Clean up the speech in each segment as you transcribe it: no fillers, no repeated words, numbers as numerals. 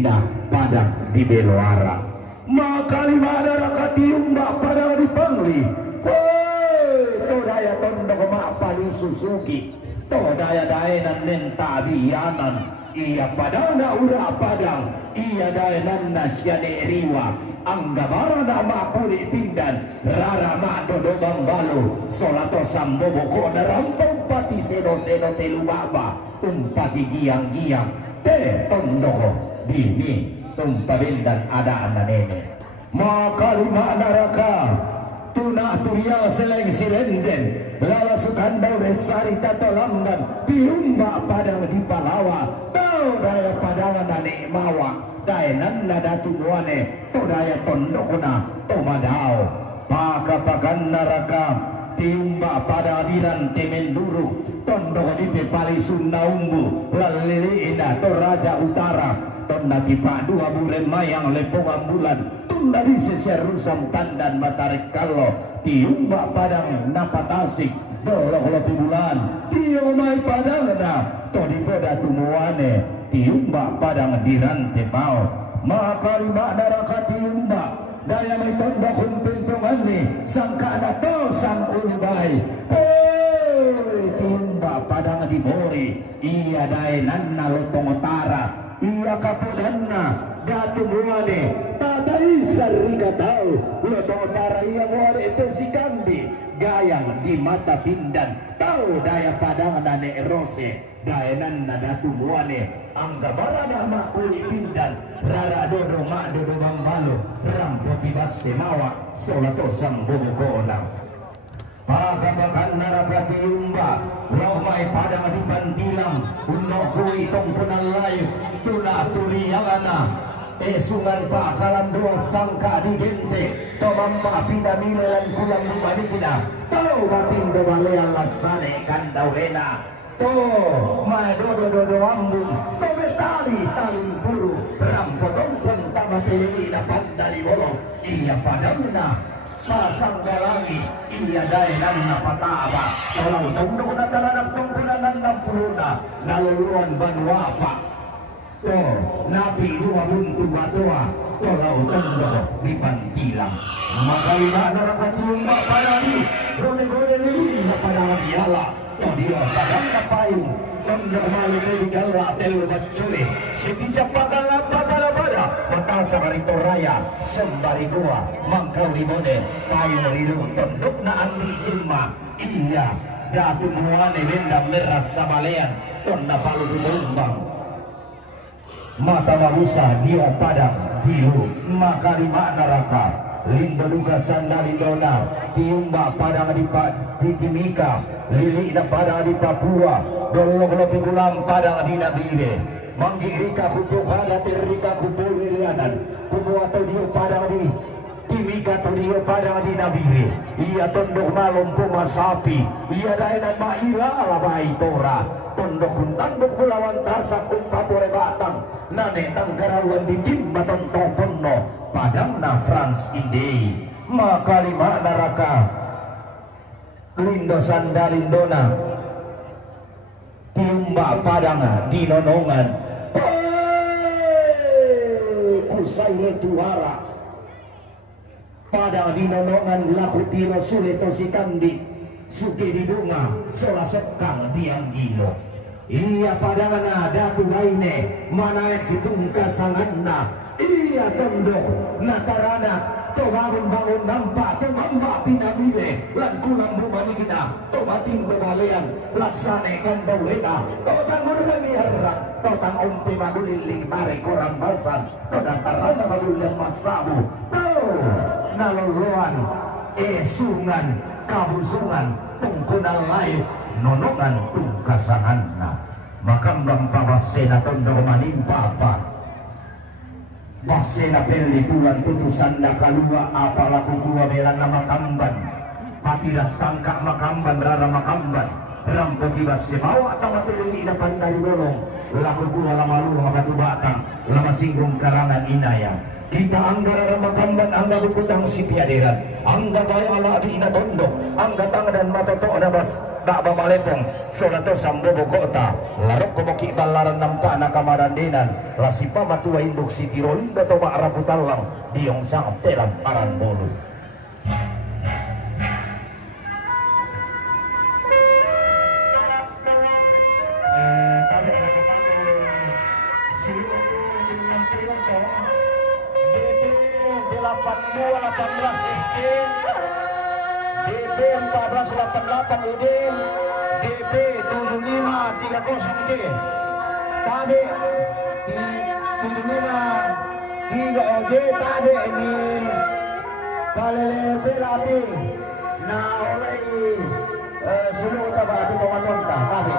ina padang di beloara maka lima darah tiumba pada di pangli to daya tondok mak pali susugi to daya daenan nenta biyanan iya padang na ura padang iya daenan nasyane riwa anggabara na makuli pindan rara madodo bambalo solato sambobo ko na rampong pati seno-seno telubaba umpati giang-giang te tondoko bini tumpabendan adaan na nene maka lima naraka tuna turia seleng sirenden lala sukandau besari tatolamdan piumba padang di palawa tau daya padangan nane mawa daenan nada tumuane to daya tondokona tomadao pakapakan naraka tiumba pada adiran temenduru tondok di pepali sundaumbu lalili ina to raja utara tonna tipa dua bulan mayang lepong ambulan tunda di sesir rusam tandan matarik kalo tiumba padang napatasik dolok lopi bulan tiumai padang na to di poda tumuane tiumba padang dirante mau maka lima daraka tiumba daya may tondok kumpintungan ni sangka na to sang ulbay tiumba padang di bori iya daya nanna lotong utara iya kapudanna datu muane tadai sarika tau lotong utara iya muane itu si kambi gayang di mata pindan tau daya padang dane erose daya nanna datu muane angga barada makuli pindan rara dodo mak dodo bambalo rampoti basse mawa solato sambobo konang pakabakan naraka tiumba romai padang di pantilam unok kui tongkunan layu tuna tuliyangana sungan pakalan dua sangka di gente tomamba pinamilan kulang lumanikina tau batin do balean lasane kandau rena to ma dodo ambun to betali taling bulu rampotong tentang materi dapat dari bolong iya padamna pasang galangi iya daenan napataba kalau tunggu na talanak tungkunan ng puluna naluluan banwapa to napi dua buntu batua kalau tunggu di pantilang makalima narakatulong parani gode-gode ni napadang yala to dia padang kapayong tanda malu medical tel bacule sepija pagala pada matasa karito raya sembari gua mangkau limone payung rilu tondok na andi cilma iya datu muane benda meras sabalean tonna palu dibumbang mata marusa dia padang biru maka lima neraka lindo luka sandali dona tiumba padang di Timika lili na padang di Papua dolong pigulang padang di Nabile manggirika kupu kada tirika kupu lilianan kupu atau dia padang di Timika atau dia padang di Nabile iya tondok malum pumasapi iya dainan maila alabai tora tondok kuntandok kulawan tasak umpapore batang nane tangkarawan di timba tontoponno padang na France Indei maka lima naraka lindo sandalindona tiumba padang di nonongan kusai letuara padang di nonongan laku tiro suleto si kandi suke di bunga sola sekang diang gilo iya padang ada tu laine mana hitung kasanganna iya tondok natarana to bangun nampak to mamba pinamile lan kulang rumani kita to bating bebalean lasane kandau lena to tangur kami arra to tang ompe maguliling mare korang basan to datarana kalulang masabu to naluluan sungan kabusungan tungkunang layu nonongan tungkasanganna makambang pabasena tondok manimpa apa basena pelituan tutusan na kalua apalah kukuha melang na makamban patira sangka makamban rara makamban rampoti basemawa tamatulungi na pandali bolong laku kuha lamalu mga batu batang lama singgung karangan inayang kita anggara makamban angga bukutang si piadiran angga daya ala di inatondo angga tangan dan mata to nabas tak malepong solato sambobo kota larok komoki balaran nampa na kamarandinan lasipa matua induk si tiroli dato maaraputalang diong sang pelang aran bolu. DP 1488 Udin DP 7530 Udin tabe 75 OJ tabe ini kalele pelati na oleh sulu taba atu tonga tabe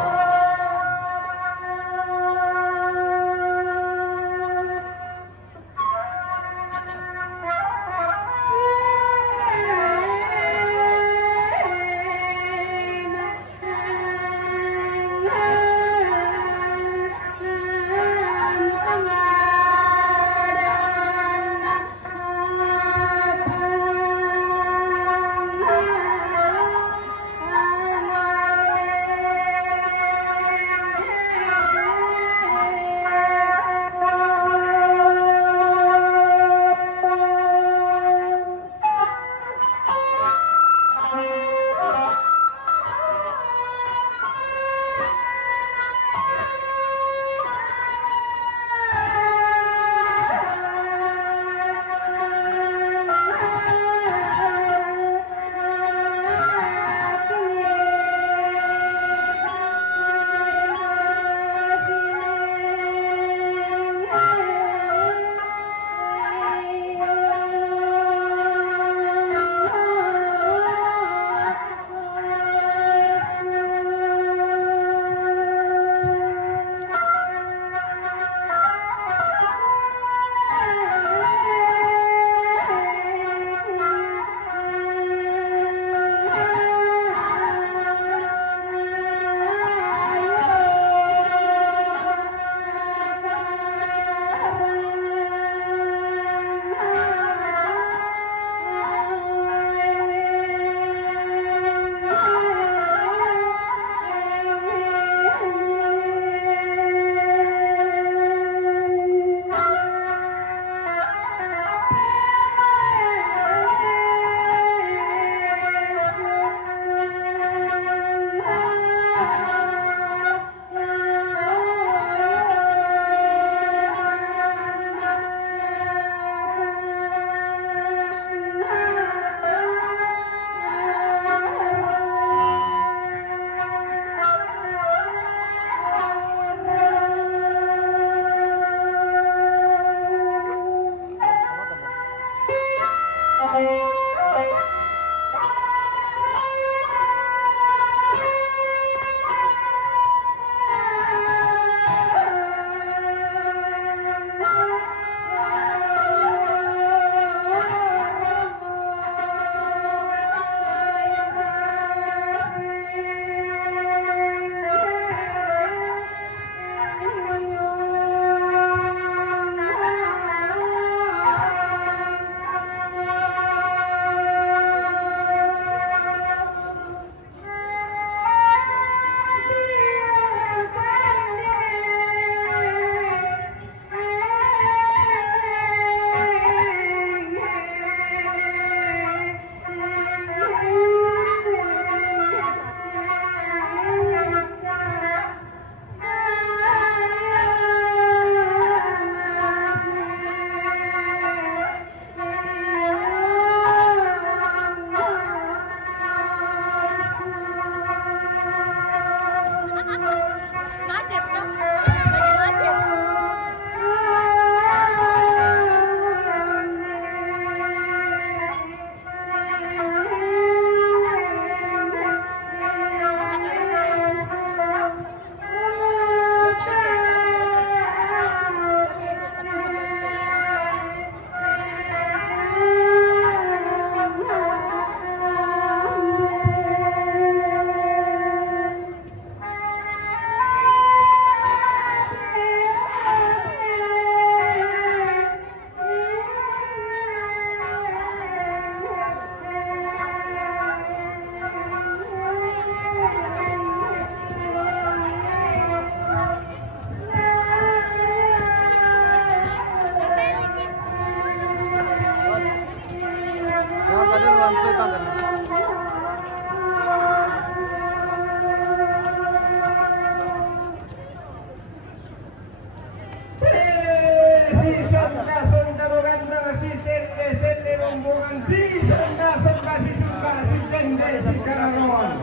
si Senda Senda si Suka si Tende si Kararon.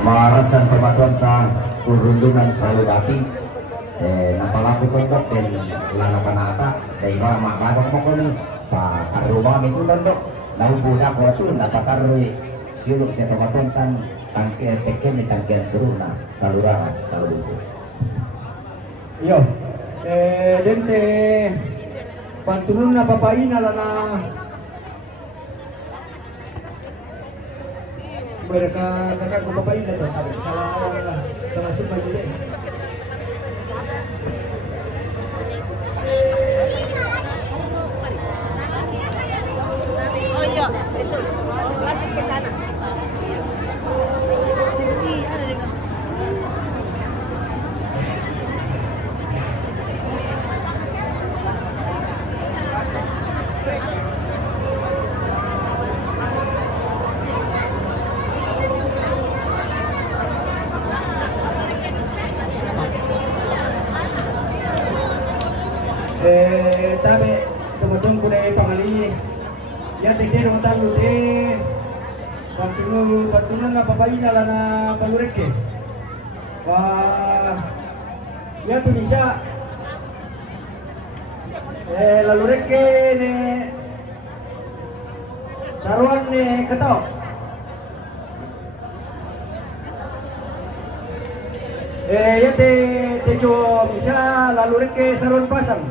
Marasan pematuan perundungan selalu dating napalaku tondok dan lana kanata dari mak bagong mo ko ni pa karumah itu tondok naupo na ko ito napakaroy silo sa pematuan tangke teken ni tangkian seru na salurangan selalu itu. Yo, dente pantunun na papaina la na mereka kakak ko papaina to salah summa juga. Oh iya, betul. Lagi ke sana. Tabe teman-teman kunai pangali ya tete rumah tangga teh pantungan na papaina la na palureke ya Tunisia lalureke ne saruan ne ketau ya te jo bisa lalureke saruan pasang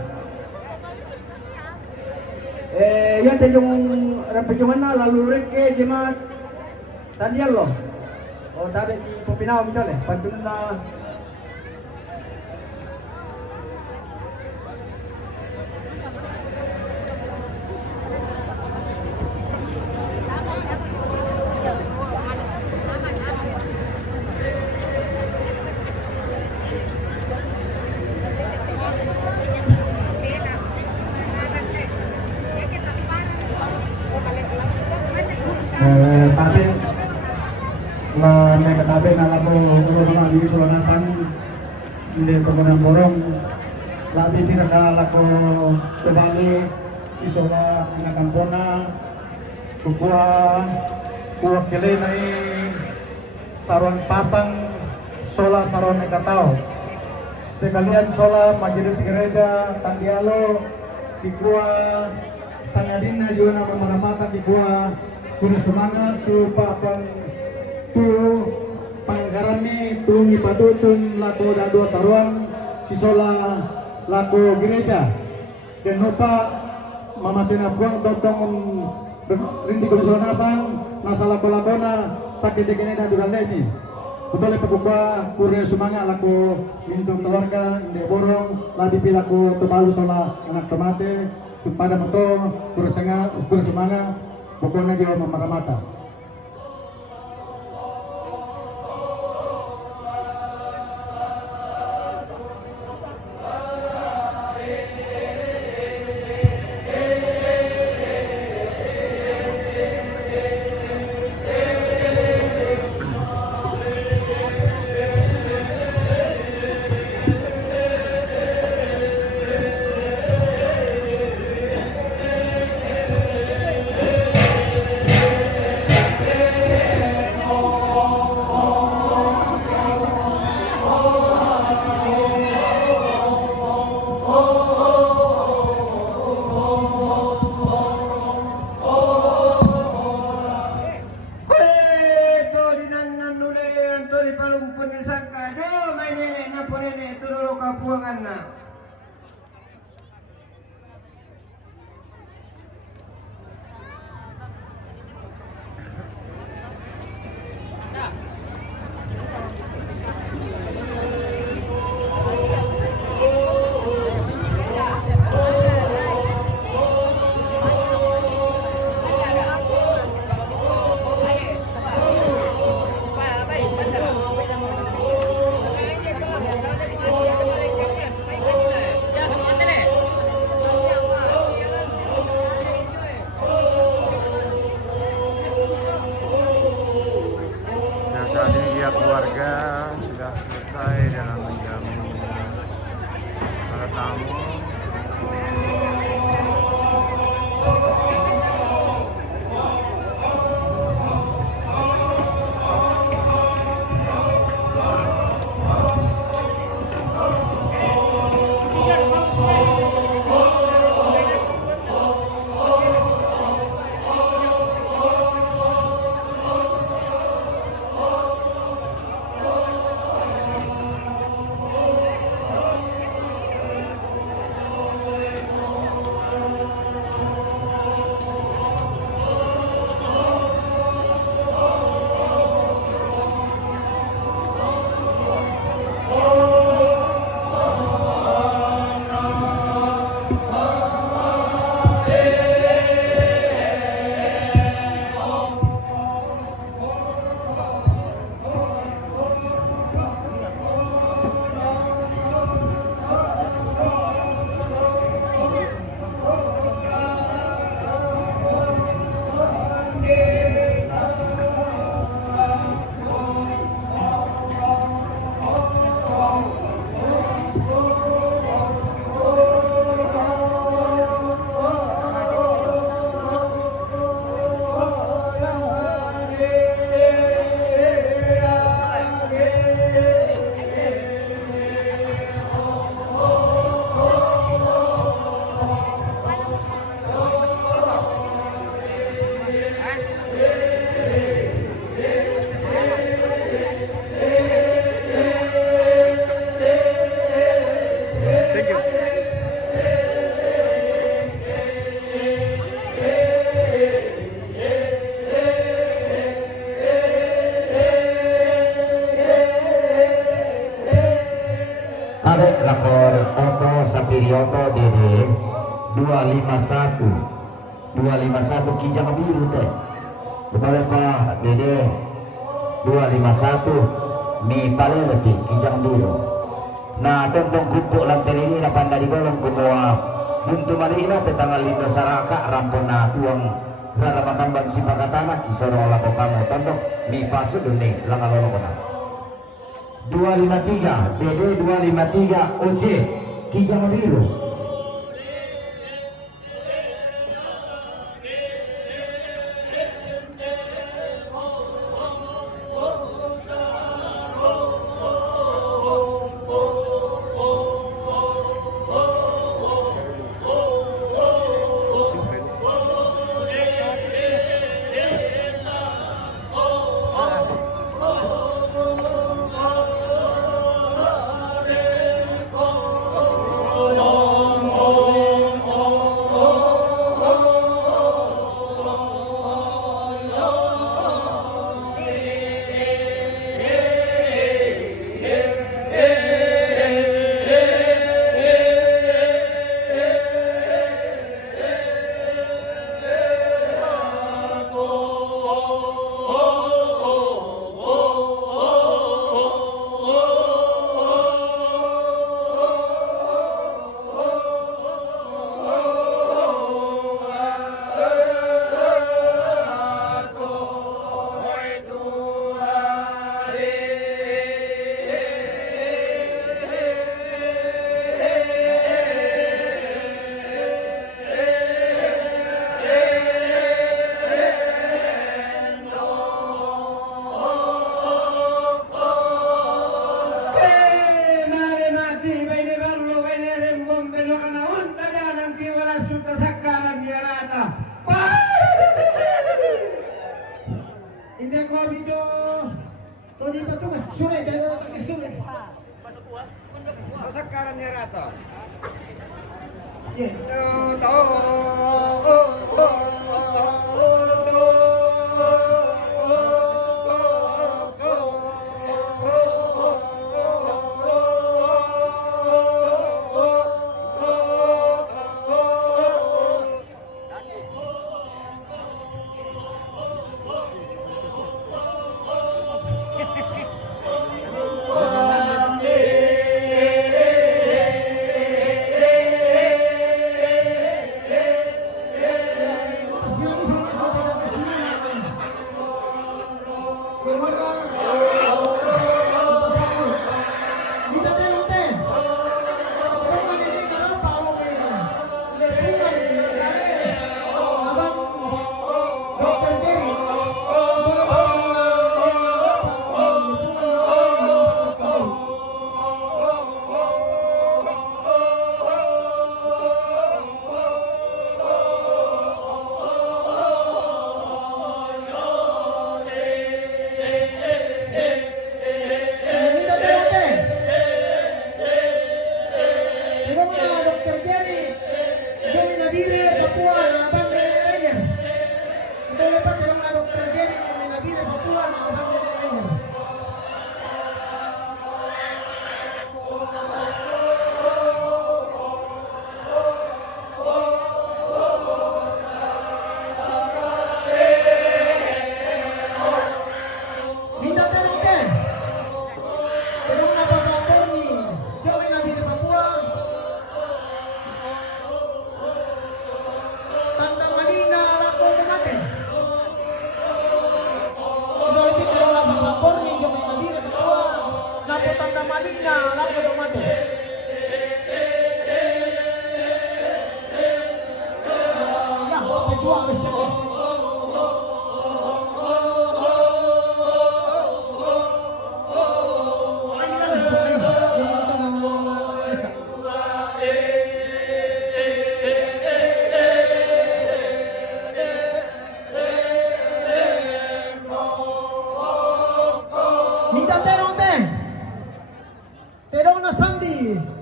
ya te yung rampingan na lalureke jemaat Tandial loh. Oh, tabe di Popinao misalnya, pantunan na tabe na may katabi na labo mga di sulanasan hindi kemudian borong labi pinagdala ko kembali si Sola pinakampona kukuha kili na saron pasang Sola saron ikataw sekalian Sola majelis gereja Tandialo kikuha sangadin na juga nama meramata kikuha kuno semangat tu papan tu panggarami tu ngipatutun lako dua saruan sisola lako gereja dan nopa mamasina buang totong rindi komisionasan masalah kolakona sakit kene dan duran ini betul pagkuba kurnya sumanga lako mintum keluarga inde borong labi pilako tumalu sola anak tomate supada moto kursenga sumanga pokoknya dia memaramata. lakon Oto Sapirioto Dede 251 Kijang Biru teh kembali Pak Dede 251 Mi Paleleti Kijang Biru. Nah tontong kumpul lantai ini dapat dari bolong kumua buntu malina tanggal 5 saraka rampona tuang raramakan bang sipakatana kisoro lako kamu tontong Mi Pasu duning langalono kena 253 BD 253 OJ Kijang Biru.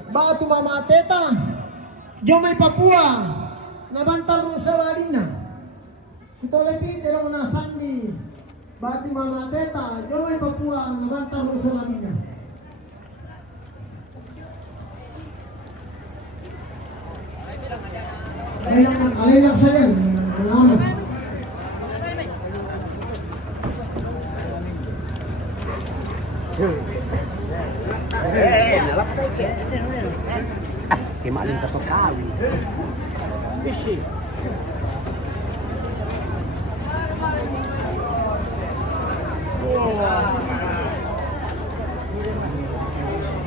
Batu Mama Teta, Jomay Papua, Nabantar Rusaladina. Kita lebih terong na Sandi, Batu Mama Teta, Jomay Papua, Nabantar Rusaladina. Alay lang sa yan. Alaman. Kimaling ka to kali.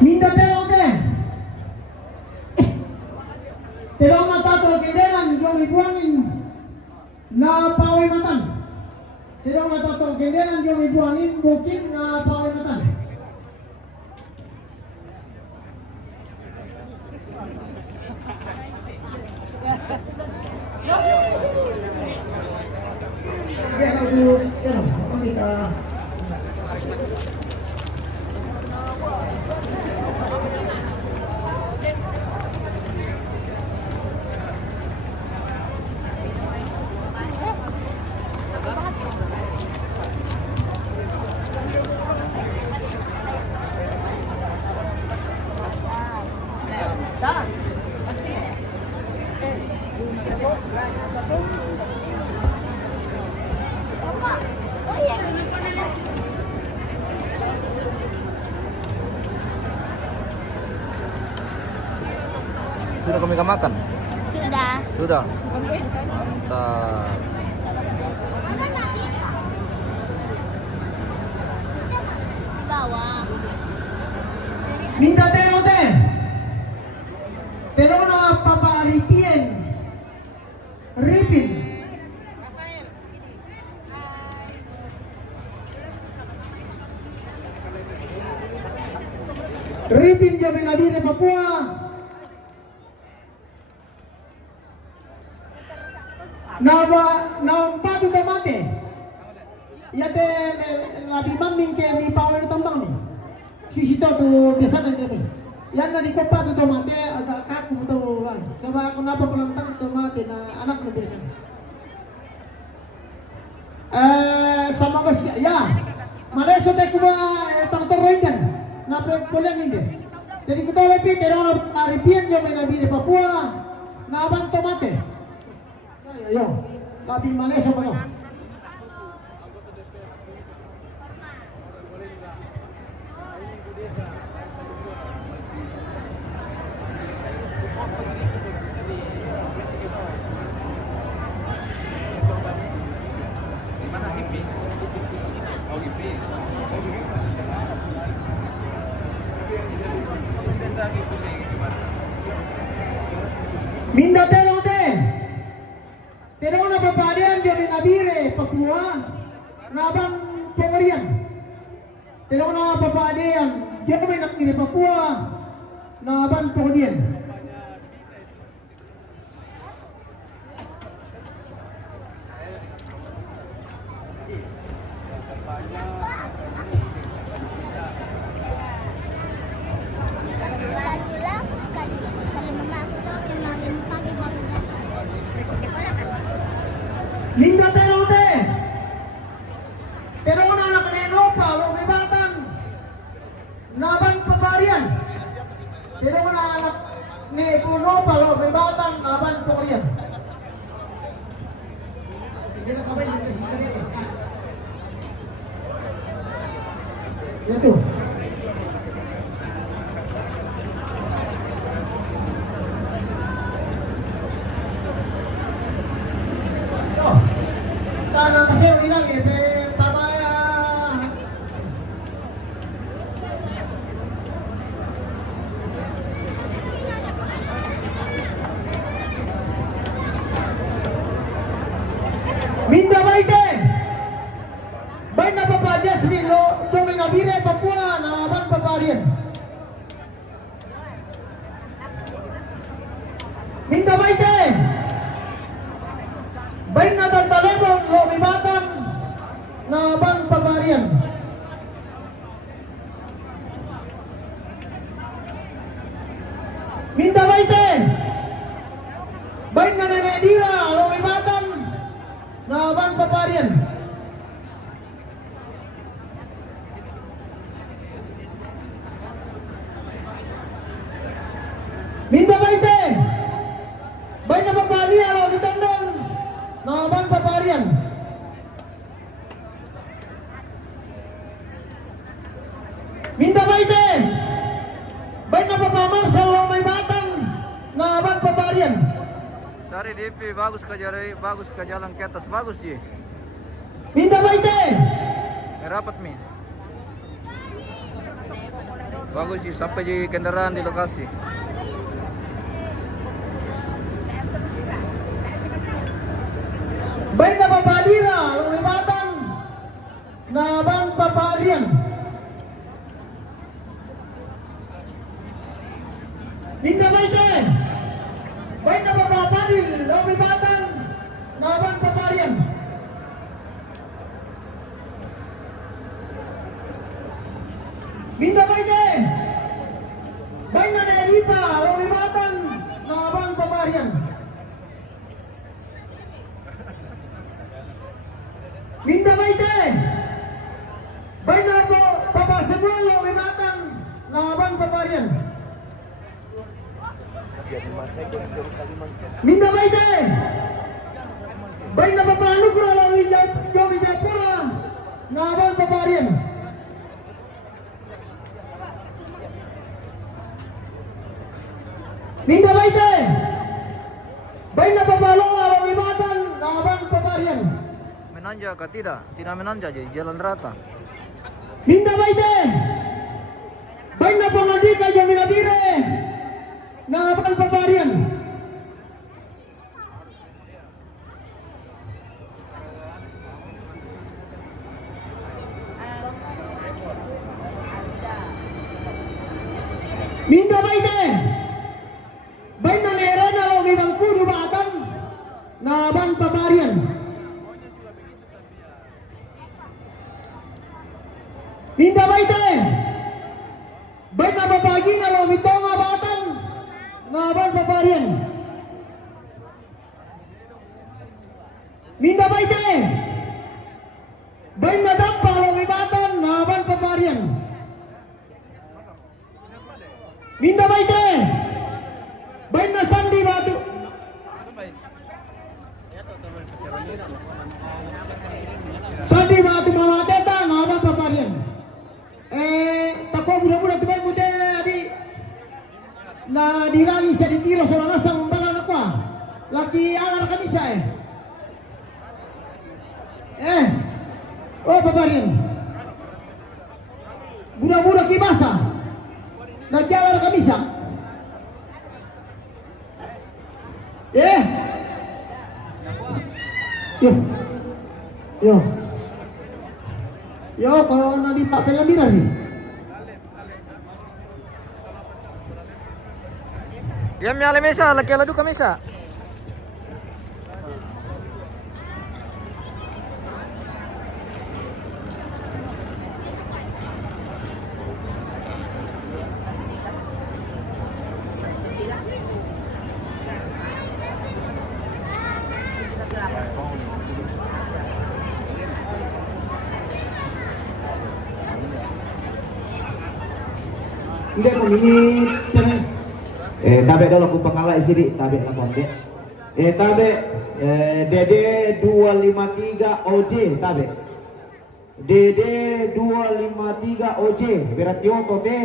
Minda pero de. Pero matato kenderan yung ibuangin na paway matan. Pero matato kenderan yung ibuangin bukid na paway matan. Pero kita Sudah kami makan? Sudah. Sudah. Mantap. Bawah. minda pero de. Pero na paparipien. Ripin. Ripin dia menabire Papua. Na patu tamate. Yate labi mamin ke mi power tambang ni. Sisito tu biasa na kami. Yan na di ko patu tamate agak kaku to lang. Sama ako napa palang takot tamate na anak na biasa. Sama ba siya? Ya. Maleso tayo kuba tangtoroy dyan. Napulan hindi. Jadi kita lebih kira orang Aripian yang menabiri Papua. Na abang tomate. Ayo, labi Malaysia ba? Minda telo de. Telo na papadian jo minabire Papua. Nabang pengerian. Telo na papadian jo minabire Papua. Nabang pengerian. Linda telo de. Telo na anak neno pa lo may batang. Nabang papadian. Telo na anak ni puno pa lo may batang nabang pengerian. Hindi na kabay dito sa dito. Itu. Yo. Tanang kasi ulang papaya. Minda baite. Baik na papaja sini lo cumi nabire Papua na aban paparian. Minda baite. Baik na tantalebong lo mibatan na aban paparian. Minda baite. Baik na nenek dira lo mibatan na aban paparian. Minda baite. Baik na paparian Naban Paparian. Minda Baite. Baik na Papa Marcel May Batang. Naban Paparian. Sari DP bagus ke jalan ke atas bagus Ji. Minda Baite. Rapat Mi. Bagus Ji sampai di kendaraan di lokasi. Baik na Papadira May Batang. Naban Paparian. Minda Baite. Baik na Papadil May Batang. Naban Paparian. Minda Baite. Baik na Nelipa May Batang. Naban Paparian. Minda Baite. Baik na Papa Samuel May Batang. Naban Paparian. Minda Baite. Baik na Papa Anugrah Jomi Japura. Naban Paparian. Minda Baite. Baik na Papa Loa May Batang. Naban Paparian. Menanjak kah tidak? Tidak menanjak Ji, jalan rata. Minda Baite. Baik na Pangandika Jamila Bire. Naban Paparian. Minda Baite. Baik na Nerena May Bangkudu Batang. Naban Paparian. Minda Baite. Baik na Papagi na Lomitonga Batang. Naban Paparian. Minda Baite. Baik na Dampa May Batang. Naban Paparian. Minda Baite. Baik na Sandi Batu. Sandi Batu Mamateta. Naban Paparian. Tako budak-budak teman muda di na dirali sa ditiro sa nasang balang ako laki alar kami sa oh Paparian budak-budak kibasa nagjalar kami sa yo kalau nanti Pak Pelamiran nih. Ya mi ale mesa, laki ala duka mesa. Hindi ko minit. Tabe dulu aku pengalai sini, tabe lah konde. Tabe DD 253 OJ tabe. DD 253 OJ berarti oto te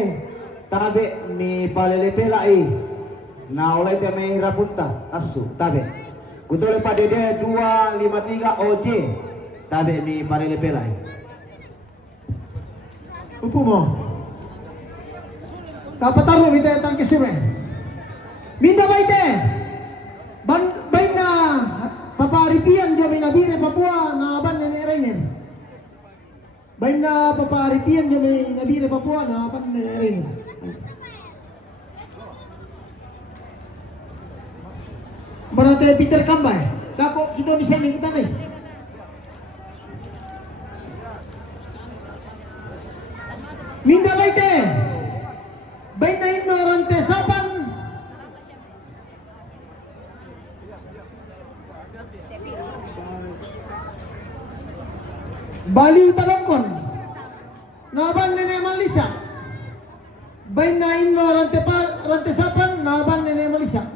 tabe mi palelepe lai. Na oleh te mai rapunta asu tabe. Kutole pa DD 253 OJ tabe mi palelepe lai. Upo mo. Tapataro kita tangkis sure. Minda Baite. Baik na paparipian jo Nabire Papua na ban ni Rainer. Baik na paparipian jo Nabire Papua na ban ni Rainer. Barate Peter Kambay. Dako kita bisa kita nih. Minda Baite. Baik na ignorante sapan. Baliw Talongkon. Naban Nene Malisa. Baik na ignorante sapan. Naban Nene Malisa.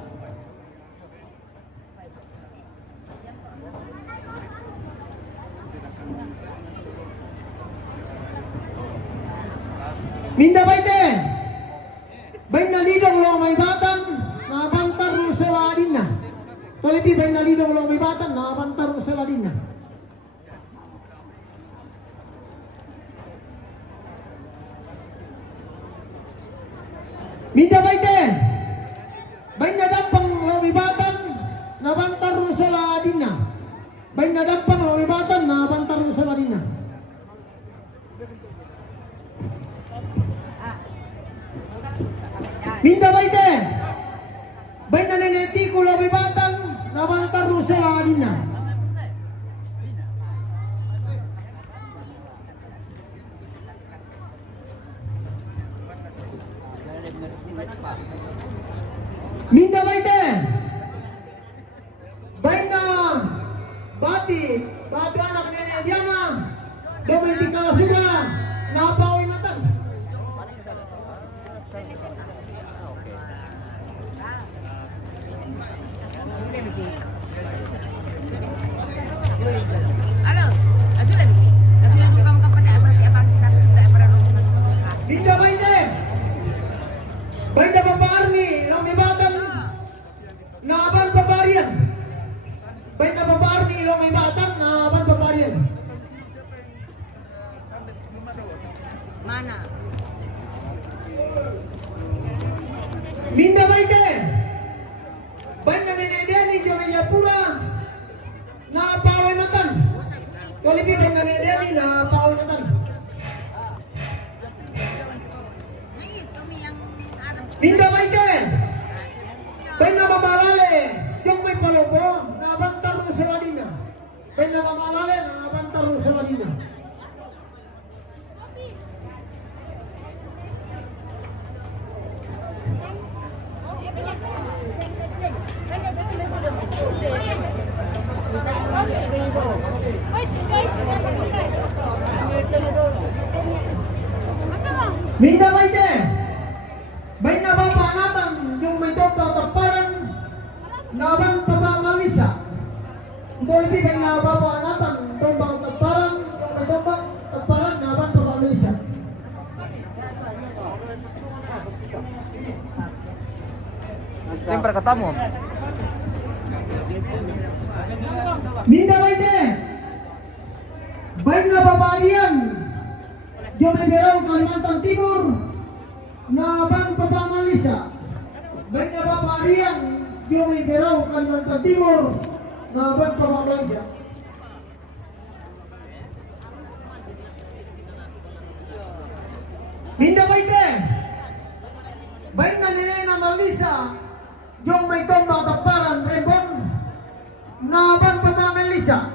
Minda baite. Bain na lidong lo may batan na bantar rusela dinna. Tolipi bain na lidong lo may batan na bantar rusela dinna. Minda baite. Bain na dampang lo may batan na bantar rusela dinna. Bain na dampang lo may batan na bantar rusela dinna. Minda baite. Bain na neneti ko lo may batan na bantar rusela dinna. Minda baite. Bain na bati anak nenek Diana. Domay di kalasuba na paoy matan. Halo, asulan suka makan pada berarti apa kita suka pernah Minda baite. Bain na babarni lo may batan na aban paparian. Bain na babarni lo may batan na aban paparian. mana? Minda baite. Bain na nenedeni Jomeyapura na paway matan. Tolipi bain na nenedeni na paway matan. Kami yang Arab. Minda baite. Bain na mamalale. Yung may palopo na bantar sa Ladina. Bain na mamalale na bantar sa Ladina. Minda baite. Bain na bapanatan yung may tombang taparan na bang papamalisa. Dolby bain na bapanatan tombang taparan yung may tombang taparan na bang papamalisa. Siyempre ketemu. Minda baite. Bain na babarian yung may beraw Kalimantan Timur na bang papamalisa. Bain na babarian yung may beraw Kalimantan Timur na bang papamalisa. Minda baite. Bain na ninay na malisa yung may tombang taparan rebon na bang papamalisa.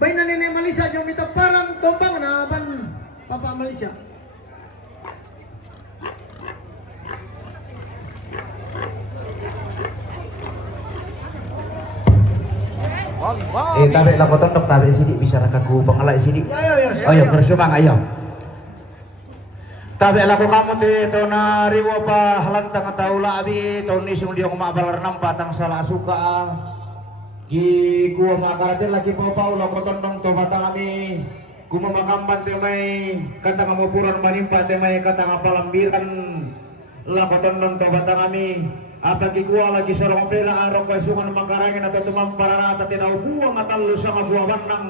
Bain na ninay malisa yung may taparan tombang na bang papamalisa. Tabi lang ko tondok tabi sini bisa rakaku pangalay sini. Ayo bersumang ayo. Tabi lang ko kamu to na riwa pa halantang taula abi tahun isung dia ko maabalar nampa tang salah suka. Ki kuwa makarate lagi pau lang ko tondong to batang kami. Kumakamban temay kata ngamupuran manimpa temay kata ngapalambiran lah ko tondong to batang kami. Apa kikuha lagi sorong pela araw kasungan mangkarangin atau tumampara at tinaubuang at talo sa kabuawan ng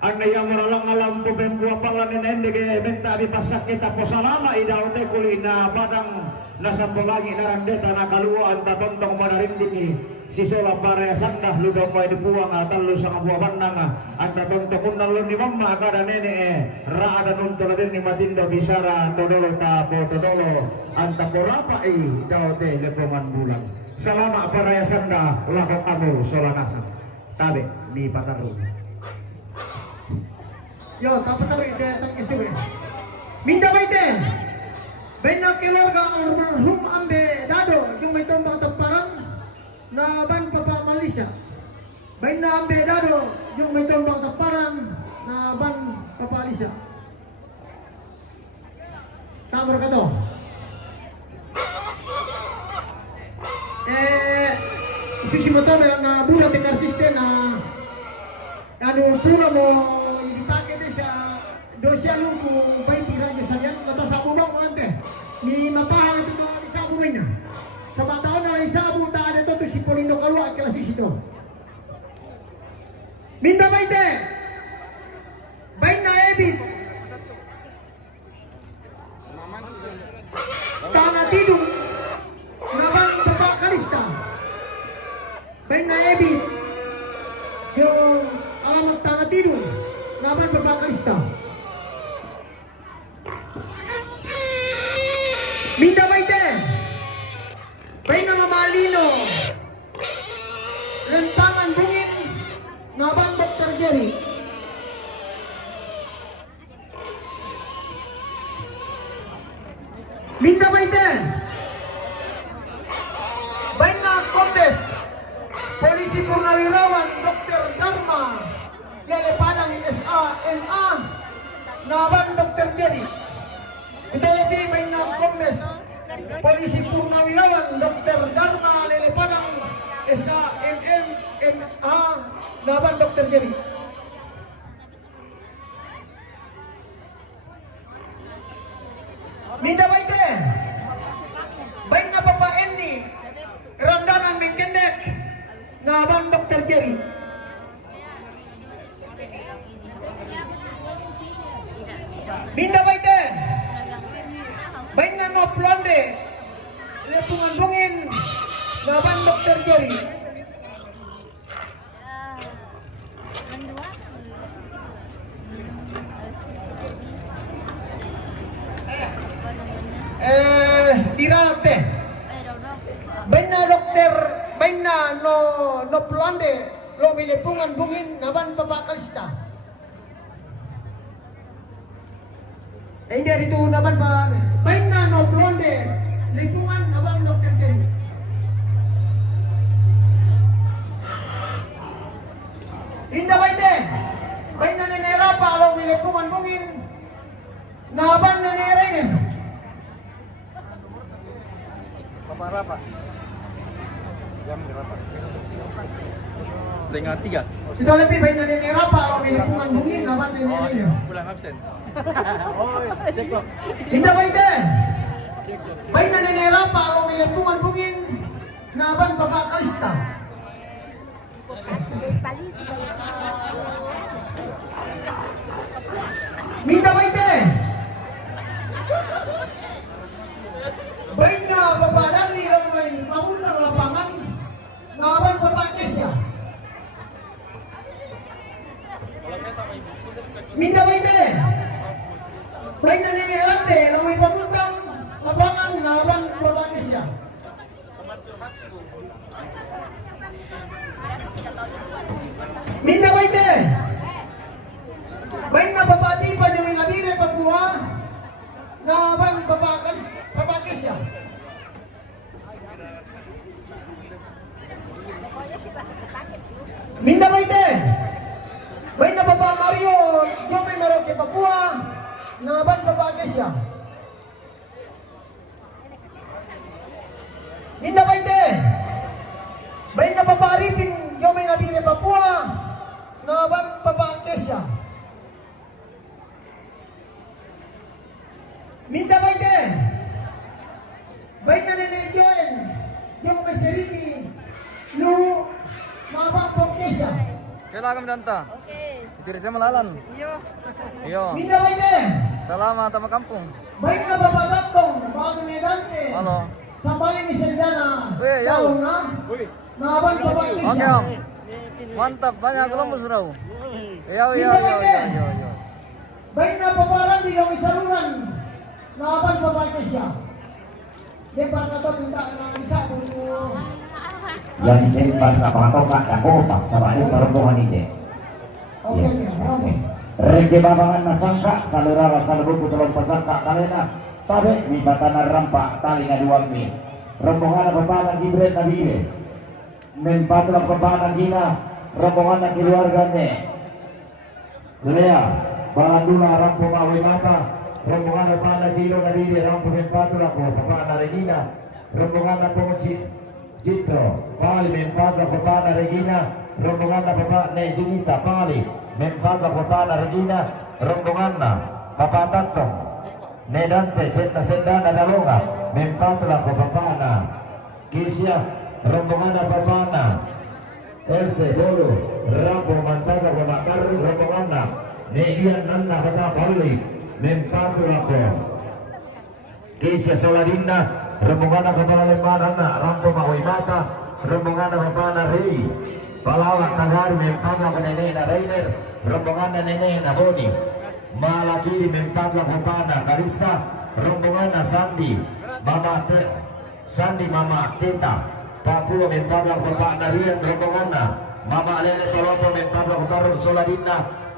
ang nayamaralang alam po pembuwa pala ni Nende kaya benta di pasakit po salama idaw te kulina padang nasa pulagi narandeta na kaluan tatontong manarindini si sola para sandah ludaw pa idupuang at talo sa kabuawan ng ang tatontong kunalo ni mama kada nene raada nuntolo din ni Matinda Bisara todolo tapo todolo ang taporapa daw te lepoman bulan salama para sanda lakok amo solanasan tabi di pataru. Yo, dapat taruh ite tang isure. Minda baite. Bain na keluarga almarhum ambe dado yung may tombang taparan na ban papamalisa. Bain na ambe dado yung may tombang taparan na ban papalisa. Tamor ka to. Isusi mo to meron na bulat ng arsiste na ano pura mo ipakete sa dosya luku bay pira sa yan kata sa punong Ni mapahang ito to isabu may na. Sa bataon na isabu ta ada to si Polindo Kalwa kila si sito. Minda baite. Bain na ebit. Tanah tidung. Nabang Babakalista. Bain na ebit. Yung alamat tanah tidung. Nabang Babakalista. Minda baite. Bain na Mamalino. Lempangan bungin. Nabang Dr. Jerry. Minda baite. Bain na Cortes. Polisi Purnawirawan Dr. Dharma. Lelepanang SANA. Nabang Dr. Jerry. Ito lebih bain na Cortes. Polisi Purnawirawan Dr. Dharma. Lelepanang SANMA. Nabang Dr. Jerry. Minda baite. Baik na Papa Enni. Randanan Mengkendek. Nabang Dr. Jerry. Minda baite. Baik na No Plonde. Lepungan bungin. Nabang Dr. Jerry. Diralat teh. Bain na dokter, bain na no plande, lo milepungan bungin naban Babakalista. Hindi dito naban pa, bain na no plande, lipungan naban Dr. Jerry. Hinda baite, bain na nenera pa lo milepungan bungin naban nenerain. Para Pak. Jam berapa? 2:30. Ito lebih baik na nenera pa lo milepungan bungin naban nenerain. Pulang absen. Oh, cek lo. Hinda baite. Baik na nenera pa lo milepungan bungin naban Babakalista. Minda baite. Baik na babadan ni lang may maunang lapangan naban Babakesya. Minda baite. Baik na nililande lang may pamuntang lapangan naban Babakesya. Minda baite. Baik na babati pa dyan may nabire pagkuha naban Babakesya. Minda baite. Baik na Papa Mario yung may Maroke Papua naban Babakesya. Minda baite. Baik na Papa Arifin yung may nabire Papua naban Babakesya. Minda baite. Baik na Nene Joen yung may Seriti lu naban Babakesya. Kailangan danta. Okay. Diri sa malalan. Iyo. Minda baite. Salamat sama kampung. Baik na Papa Gantong bago Medante. Halo. Sampai ni Serdana. Weh, yo. Tahu na? Naban Babakesya. Oke, Om. Mantap, banyak kelompok raw. Yo. Baik na paparan di dalam saluran naban Babakesya. Depan kata tindak nang isa buju. Yang simpan na pangatoka na kopak sa bahay perempuan ini. Oke, oke. Rege babangan nasangka salurara salubuk tulong pasangka kalena tabe mi batana rampak tali ngaduang mi rombongan bapana Gibret Nabile men patulak bapana Gina rombongan keluarganya Lea Balandula rampung awe mata rombongan bapana Jilo Nabile rampung men patulak bapana Regina rombongan pengunci Jitro Pali men patulak bapana Regina rombongan bapana Junita Pali men patulak bapana Regina rombongan Bapak Tatong Nedante Cetna Sendana Dalonga Mempatula ko Papana Kisya rombongan Papana Else Bolo Rambo Mantaga ko Makar rombongan Nedian Nanda Kata Bali Mempatula ko Kisya Soladina rombongan ko Palalembanan Rambo Mawimata rombongan Papana Rei Palawa Tagari Mempatula ko Nenena Rainer rombongan Nenena Boni Malakiri Mempatla Papana Kalista rombongan Sandi Mama Sandi Mama Teta Papua Mempatla Papana Rian rombongan Mama Lele Tolopo Mempatla Papana Soladina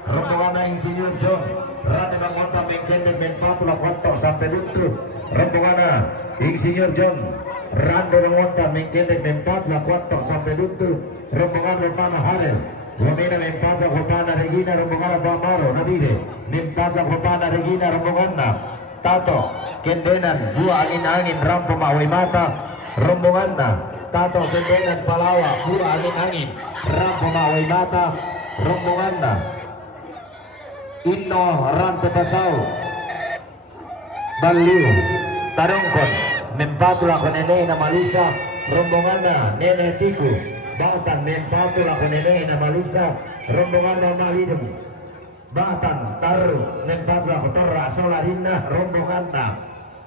rombongan Insinyur John Rani Mangota Mengkendek Mempatla Koto sampai Luntu rombongan Insinyur John Rani Mangota Mengkendek Mempatla Koto sampai Luntu rombongan Papana Harel Wamena Mempatla Papana Regina rombongan Pamaro Nabide Mempatla Papana Regina rombongan Tato Kendenan Buah Angin-Angin Rampo Mawimata rombongan Tato Kendenan Palawa Buah Angin-Angin Rampo Mawimata rombongan Inno Rante Pasau Baliu Tarongkon Mempatla Konene Malisa rombongan Nene Tiku Batan Mempatula Konene Malisa rombongan Malidum Batan Taru Mempatula Kotorra Solarina rombongan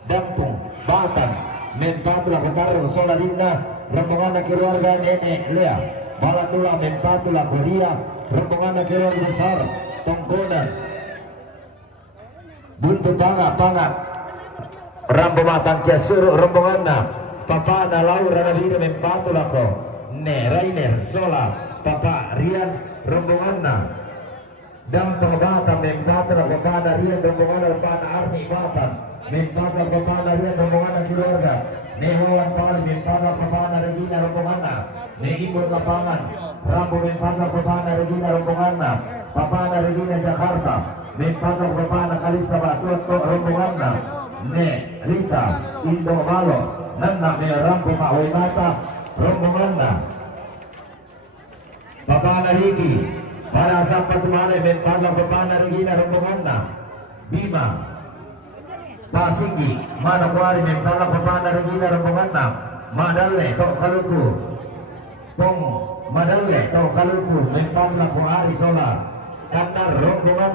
Dampung Batan Mempatula Kotaru Solarina rombongan keluarga Nenek Lea Balandula Mempatula Korea rombongan keluarga besar Tongkonan Buntu Pangat Rambo Matang Kiasuru rombongan Papana Laura Nabida Mempatula Ko Ne Rainer Sola Papa Rian rombongan Dampang Batan Mempatula Papana Rian rombongan Papana Arni Batan Mempatula Papana Rian rombongan keluarga Ne Wawan Pali Mempatula Papana Regina rombongan Ne Imbur Lapangan Rambo Mempatula Papana Regina rombongan Papana Regina Jakarta Mempatula Papana Kalista Batuto rombongan Ne Rita Indo Malo Nana Me Rambo Mawimata rombongan Papana Rigi para sampai tumale Mempatla Papana Regina rombongan Bima Pasinggi Manokwari Mempatla Papana Regina rombongan Madalle Tok Kaluku Pong Madalle Tok Kaluku Mempatla Kuari Sola Kandar rombongan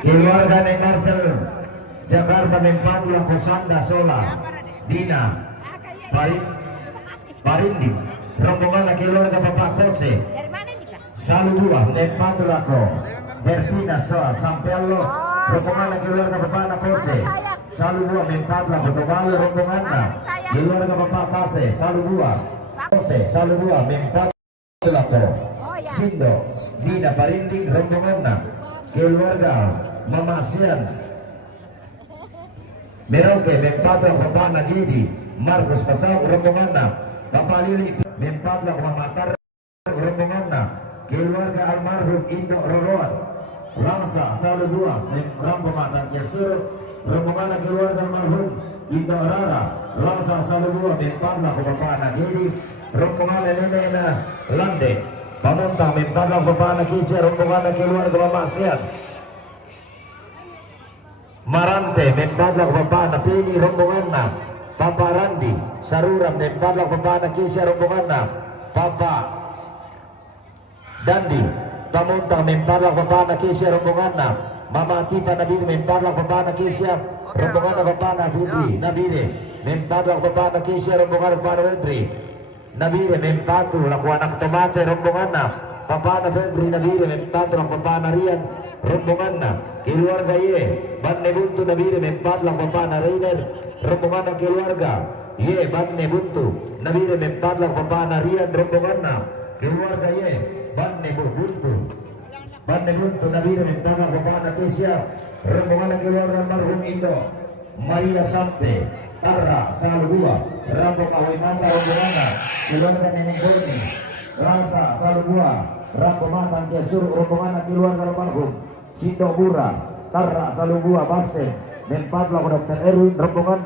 keluarga Ne Marcel Jakarta Mempatla Kosanda Sola Dina Parindi rombongan keluarga Bapak Jose Saludua Mempatla Ko Berpina Soa Sampello rombongan keluarga Bapak Jose Saludua Mempatla Kotobalo rombongan keluarga Bapak Kase Saludua Jose Saludua Mempatla Ko Sindo Dina Parindi rombongan keluarga Mama Sian Merauke Mempatla Papana Gidi Marcos Pasau rombongan Bapak Lili Mempatla Mamatar rombongan keluarga almarhum Indo Roroan Langsa Saludua Rambo Matan Yasur rombongan keluarga almarhum Indo Rara Langsa Saludua Mempatla Papana Gidi rombongan Nenena Lande Pamunta Mempatla Papana Kisya rombongan keluarga Mama Sian Marante Mempatla Papana Pini rombongan Papa Randi Saruram Mempatla Papana Kisya rombongan Papa Dandi Pamunta Mempatla Papana Kisya rombongan Mama Tipa Nabire Mempatla Papana Kisya rombongan Papana Fibri Nabire Mempatla Papana Kisya rombongan Papana Fibri Nabire Mempatu laku anak tomate rombongan Papana Febri Nabire Mempatla Papana Rian rombongan keluarga Ye Banne Buntu Nabire Mempatla Papana Rainer rombongan keluarga Ye Banne Buntu Nabire Mempatla Papana Rian rombongan keluarga Ye Banne Buntu Nabire Mempatla Papana Kesya rombongan keluarga almarhum Indo Maria Sampe Tarra Saludua Rambo Kawimanda rombongan keluarga Nenek Borni Langsa Saludua Rambo Matang Kesur rombongan keluarga almarhum Sindo Bura Tarra Saludua Basten Mempatla Dr. Erwin rombongan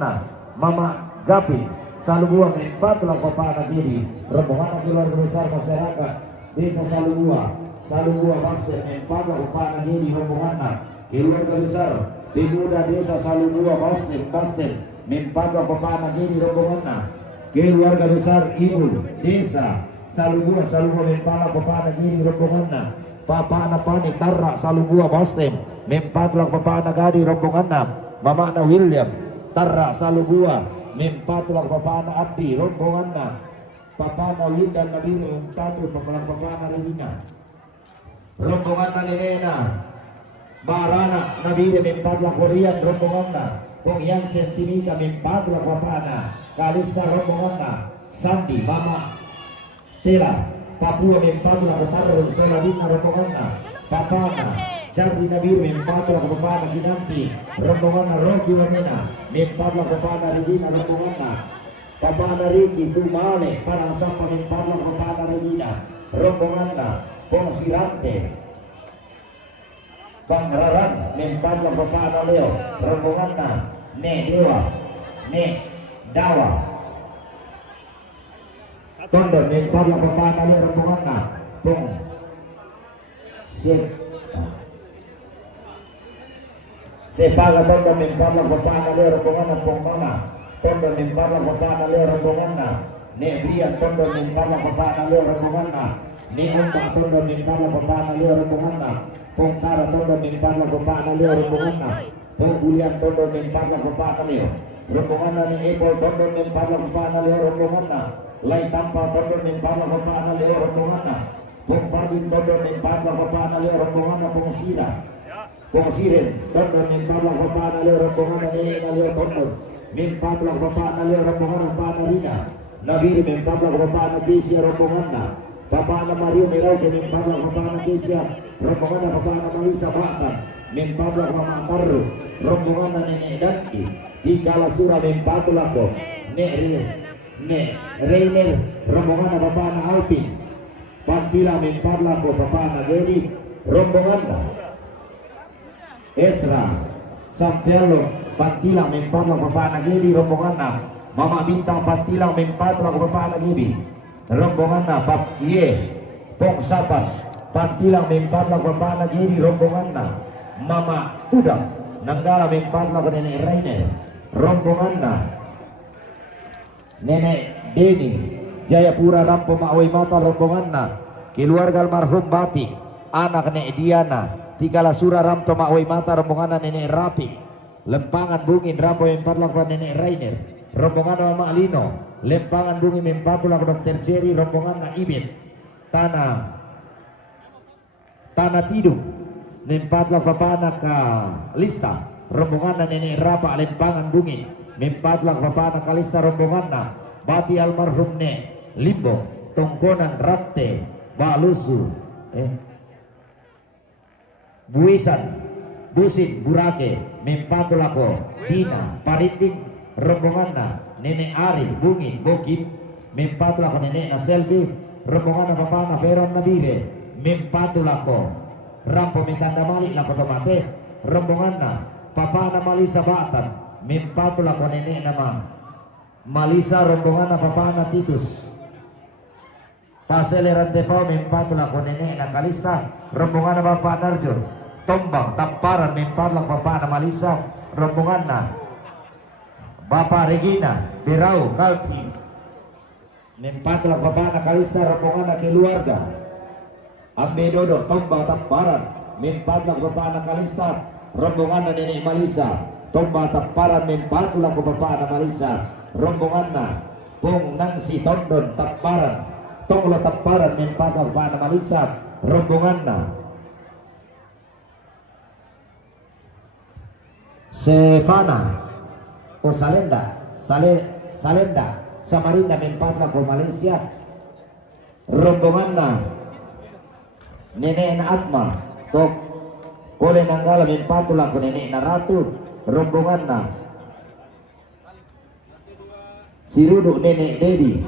Mama Gapi Saludua Mempatla Papana Giri rombongan keluarga besar masyarakat Desa Salugua Basket Mempatlah Upana Gini rombongan keluarga besar pemuda Desa Salugua Basket Mempatlah Upana Gini rombongan keluarga besar ibu Desa Salugua Mempatlah Upana Gini rombongan Papa Pani Tarra Salugua Basket Mempatlah Upana Gadi rombongan Mama William Tarra Salugua Mempatlah Upana Abdi rombongan Papa Nawin dan Nabi Mempatu Pemalang Papa Regina rombongan Nena Barana Nabi Mempatlah Korean rombongan Pong Yansen Timika Mempatlah Papa Kalista rombongan Sandi Mama Tela Papua Mempatlah Papa Seladina rombongan Papa Chardi Nabi Mempatlah Papa Kinanti rombongan Rocky Wamena Mempatlah Papa Regina rombongan Papa Riki Tumale para sampai Mempatlah Papa Regina rombongan Pong Sirante Bang Raran Mempatlah Papa Leo rombongan Ne Dewa Ne Dawa Tondor Mempatlah Papa Leo rombongan Pong Sepaga Tondor Mempatlah Papa Leo rombongan Pong Mama Tondor Mempatlah Papa Leo rombongan Ne Brian Tondor Mempatlah Papa Leo rombongan Ne Umba Tondor Mempatlah Papa Leo rombongan Pong Tara Tondor Mempatlah Papa Leo rombongan Pong Bulian Tondor Mempatlah Papa Leo rombongan Ni Epol Tondor Mempatlah Papa Leo rombongan Lai Tampa Tondor Mempatlah Papa Leo rombongan Pong Pardin Tondor Mempatlah Papa Leo rombongan Pong Sira Pong Siren Tondor Mempatlah Papa Leo rombongan Ni Leo Tondor Mempatlah Papa Leo rombongan Papa Rina Nabi Mempatlah Papa Kesia rombongan Papa Mario Merauke Mempatlah Papa Kesia rombongan Papa Marisa Batan Mempatlah Mama Taru rombongan Nenek Daki Tikala Sura Mempatlah ko Ne Reiner rombongan Papa Alpin Pantila Mempatlah ko Papa Gedi rombongan Esra Sampialo Pantila Mempatlah Papa Gedi rombongan Mama Bintang Pantila Mempatlah ko Papa Gedi rombongan Pap Ye Pong Sapan Pantila Mempatlah Papa Gedi rombongan Mama Udang Nanggala Mempatlah ko Nenek Reiner rombongan Nenek Deni Jayapura Rampo Maaway Mata rombongan keluarga almarhum Bati anak Nenek Diana Tikala Sura Rampo Maaway Mata rombongan Nenek Rapi Lempangan Bungin Rampo Mempatlah ko Nenek Rainer rombongan Mama Lino Lempangan Bungin Mempatlah ko Dr. Jerry rombongan Ibin Tanah Tidung Mempatlah Papa ka Lista rombongan Nenek Rapa Lempangan Bungin Mempatlah Papa Kalista rombongan Bati almarhum Ne Limbo Tongkonan Rakte Balusu Buisan Busin Burake Mempatlah ko Dina Pariting rombongan Nenek Ari Bungin Bokin Mempatlah ko Nenek Selvi rombongan Papa Veron Nabire Mempatlah ko Rampo Metanda Malik na Kotomate rombongan Papa Malisa Batan Mempatlah ko Nenek nama Malisa rombongan Papa Titus Paseleran Tepao Mempatlah ko Nenek na Kalista rombongan Papa Narjon Tombang Tamparan Mempatlah Papa Malisa rombongan Bapak Regina Berau Kalti Mempatlah Papa Kalista rombongan keluarga Ambedodo Tombang Tamparan Mempatlah Papa Kalista rombongan Nenek Malisa Tombang Tamparan Mempatlah ko Papa Malisa rombongan Pong Nangsi Tondon Tamparan Tonglo Tamparan Mempatlah Papa Malisa rombongan Sevana o Salenda Samarinda Mempatlah ko Malaysia rombongan Nenek na Atma Tok Kole Nanggala Mempatlah ko Nenek na Ratu rombongan Siruduk Nenek Dedi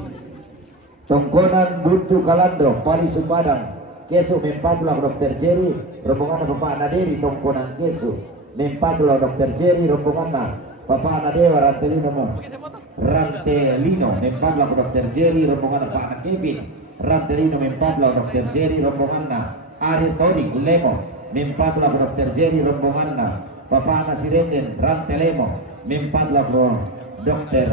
Tongkonan Buntu Kalandro Pali Sumpadang Kesu Mempatlah Dr. Jerry rombongan Papa Naderi Tongkonan Kesu Mempatlah Dr. Jerry rombongan Papa Nadewa Rantelino Mempatlah Dr. Jerry rombongan Pak Kevin Rantelino Mempatla Dr. Jerry rombonganna Ari Tori Lemo Mempatla Dr. Jerry rombonganna Papa Nasirenden Rantelemo Mempatla Dr.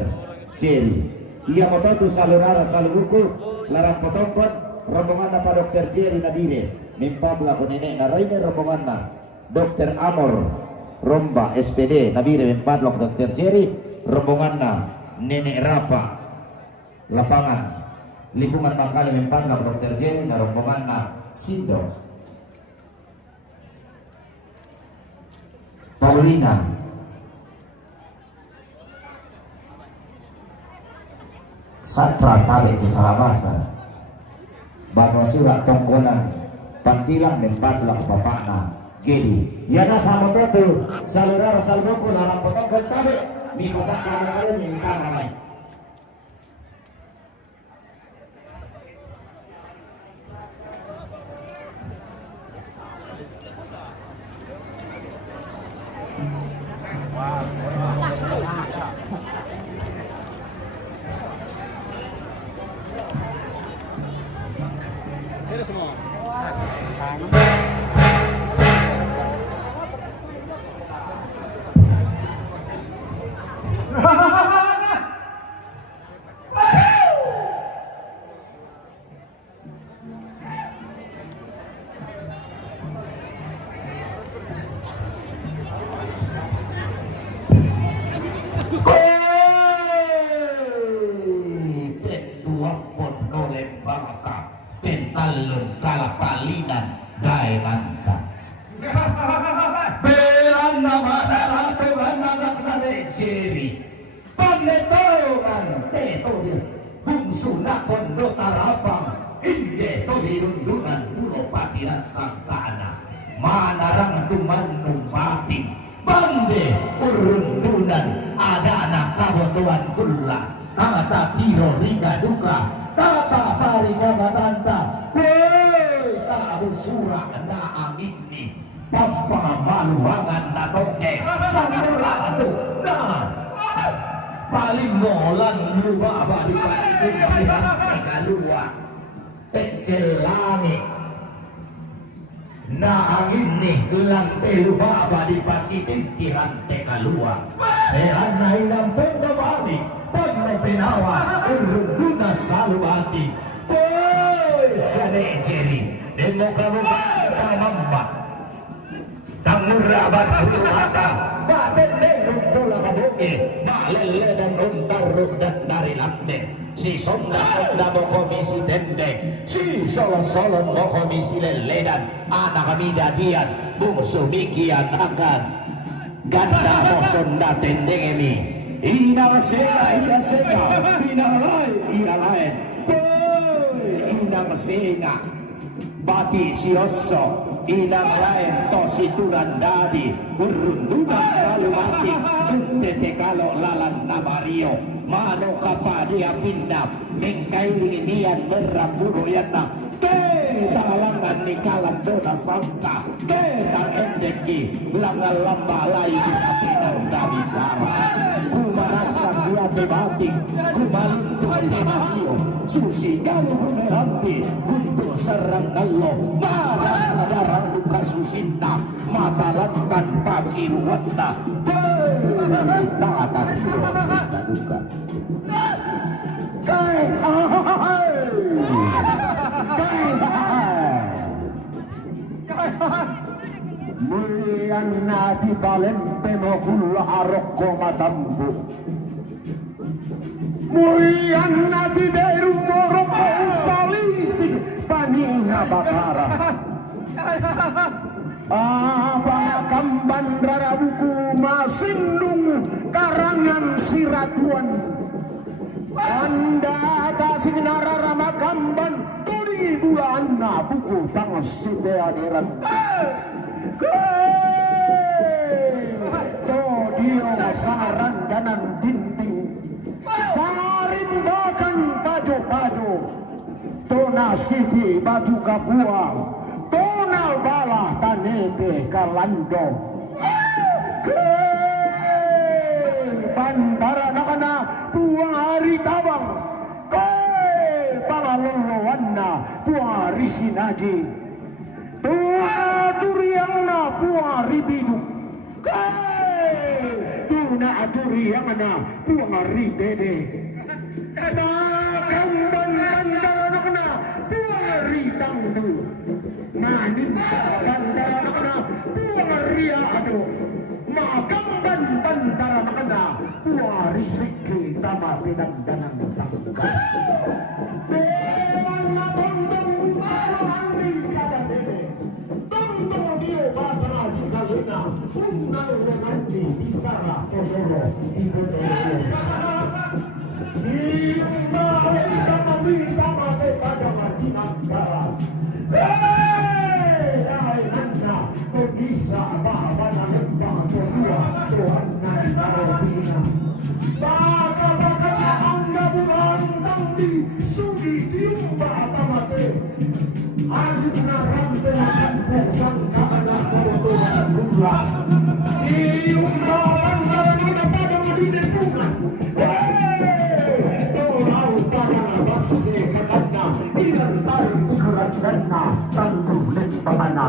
Jerry. Ia mototu salurara saluruku larang potompot rombonganna Pak Dr. Jerry Nabire Mempatla nenek naraine rombonganna Dr. Amor Romba SPD Nabire Mempatla Dr. Jerry rombonganna Nenek Rapa lapangan lingkungan Bangkali Mempatla Dr. Jerry na rombonganna Sindo Paulina Satra tarik ke Salabasa Banwa Surat Tongkonan Pantilang Mempatla Bapakna Gedi Yana sama tu salurara salboko larang potongkan tarik Miko sakra kalian minta ramai. Manarang tuman numpatin bande urundunan ada anak kabotuan kula kata tiro riga duka tata parika batanta woi tabu surah na amini pampa maluangan na toke samuratu na paling molan lupa abadi pati kita luar tekel langit na angin nih lantai lupa abadi pasitin di lantai kalua na inampun kembali pagno pinawa urunduna salubati koi sane jeri demo kamu kamamba tamurabat hurata baten denung tola kabungi balele dan untar rudat dari lantai si sonda mo komisi tendek si solo mo komisi leledan anak kami dadian bungsu mikian akan ganda mo sonda tendek ini inang sega iya sega inang lain inang sega bati sioso inang lain to situran dadi urundunan salumati untete kalau lalan namario mano kapadia pindap mengkailing nian beramburu yana ke talangan nikalan dona sangka ke tang endeki langal lamba lai kapinan dari sara ku merasa dia debating ku malintu debatio susi galuh melampi untuk serang nalo marah darah duka susinta mata langkan pasir wanda tak atas duka mulian nati balente mo kulla arokko matambu mulian nati beru moroko salisi paninga bakara apa kamban rara buku masindung karangan siratuan anda kasih narara makamban turi bulan na buku tangos site adiran to dio saran danan tinting sarimbakan pajo-pajo to nasibi batu kapua tonal balah tanete kalando bandara nakana buang hari tabang ke pangaloloan na puari sinaji. Tua turiangna puari bidu. Tuna aturiang na puari dede. Na kamban bandara na puari tangdu. Nanin bandara na puari ado. Makamban bandara na puari sikri tama pinagdanan sangka. Dewan na tondong maraming kadadede. Tondong dio batara di kalina. Ungal renandi di sara kodoro di kodoro. Iyumba wenda mamita mate pada mati nangkara. Dahai nanda bisa bahwa nangembang kedua Tuhan narobina. Baka anda bulan di sudi diumba tamate. Alif na rampe rampe sangka anak kodoro gula. Iyumba anda nuna pada madine bunga. Basi kakanda ilan tarik ikuran dana talu lempangana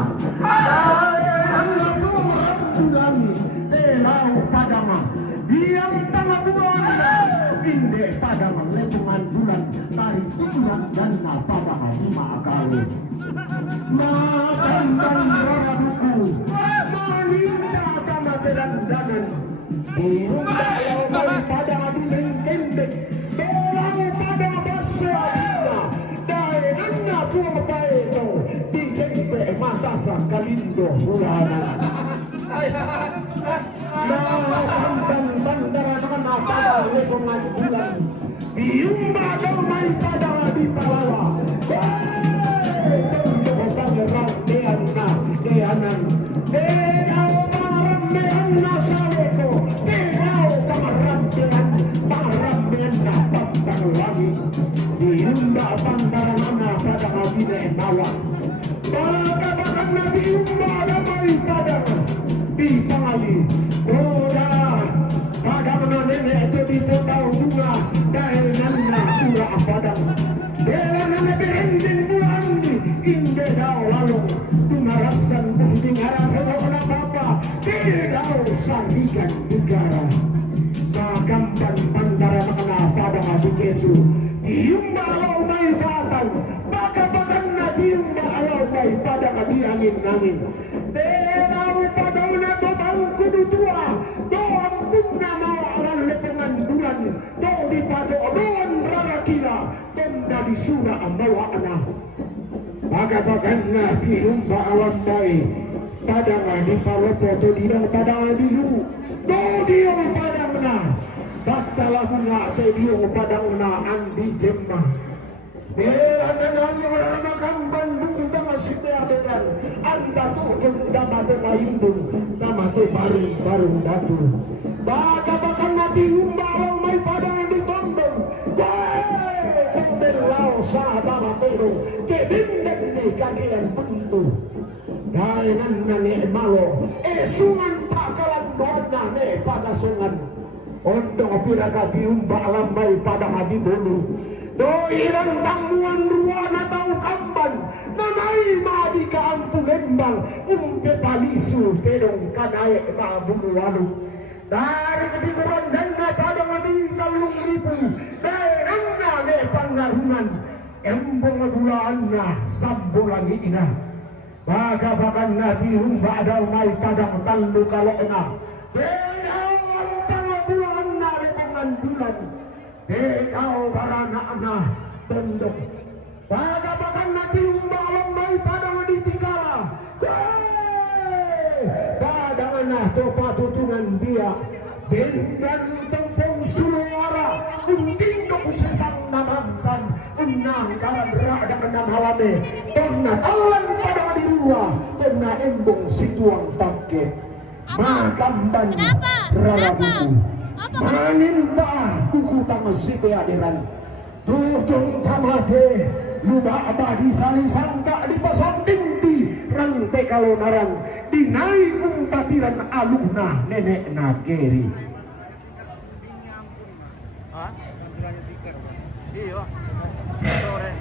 anda tuang ramdulani telau padama diam tengah bulan inde padama lepungan bulan tarik ikuran dana padama 5 kali makan dan rarabuku meninda kama terandanan diunda yang padama duling kendek dolau pada basyadina dahil anda puang paeto di kempe matasa kalindo hulanan makamban bandara na pada lekongan bulan diumba damai pada di palawa tondok pangerang deana deanan dedau pangeram deana saleko dedau pangeram deana pandang lagi diumba pandang mana pada abine nawa baka bahkan nanti umba damai pada di pangali oda pada mana nenek itu di potau bunga dahil nana pura padang dela nana berendin bulan inde dau lalung tunarasan bunting arasan orang papa dedau sarikan negara makamban pandara makana padang adi kesu diumba alau may batang baka bahkan na diumba alau may padang adi angin-angin delau padang na tobang kudutua doang bunga mawa alam lepengan bulan do di pato doan rarakila benda di surah amawa ana baka bahkan na diumba alam may padang adi palopo to dinang padang adi lu do diong padang na Baktala bunga te diong padang na andi jemma. Beran dengan orang Bandung dama siteaberan. Anda tukun dama te mayundung dama te barung batu. Baka bahkan mati umba may padang di tondong. Tondeng lao sa dama te dong. Kedindeng ni kakian buntu. Dayangan na ne malo. Sungan pakalan doana ne pada sungan. Ondong pirakati umba lambai pada madi bolu doiran tamuan ruana tau kamban nanai madi kaampu lembang umpe palisu tedong kanai ma bulu walu dari ketikuran dana pada madi kalung ribu daerahna ne pangarungan embong bulaanna sambolangi ina baka nati umba adal mai padang talu kalokna bulan dekau barana ana tondok baga bahkan nanti umbalang mai padang di tikala padang ana topa tutungan dia bendan tempong suara unting doku sesang namamsan unang karan berada kenang halame tonna talan padang di luar tonna embong situang paket makamban rarabuku manimba tuku tamasite adiran tutong tamate luba abadi sali sangka di pasang timpi rantai kalonaran dinai umpatiran alumna nenek na keri Iya. Sore.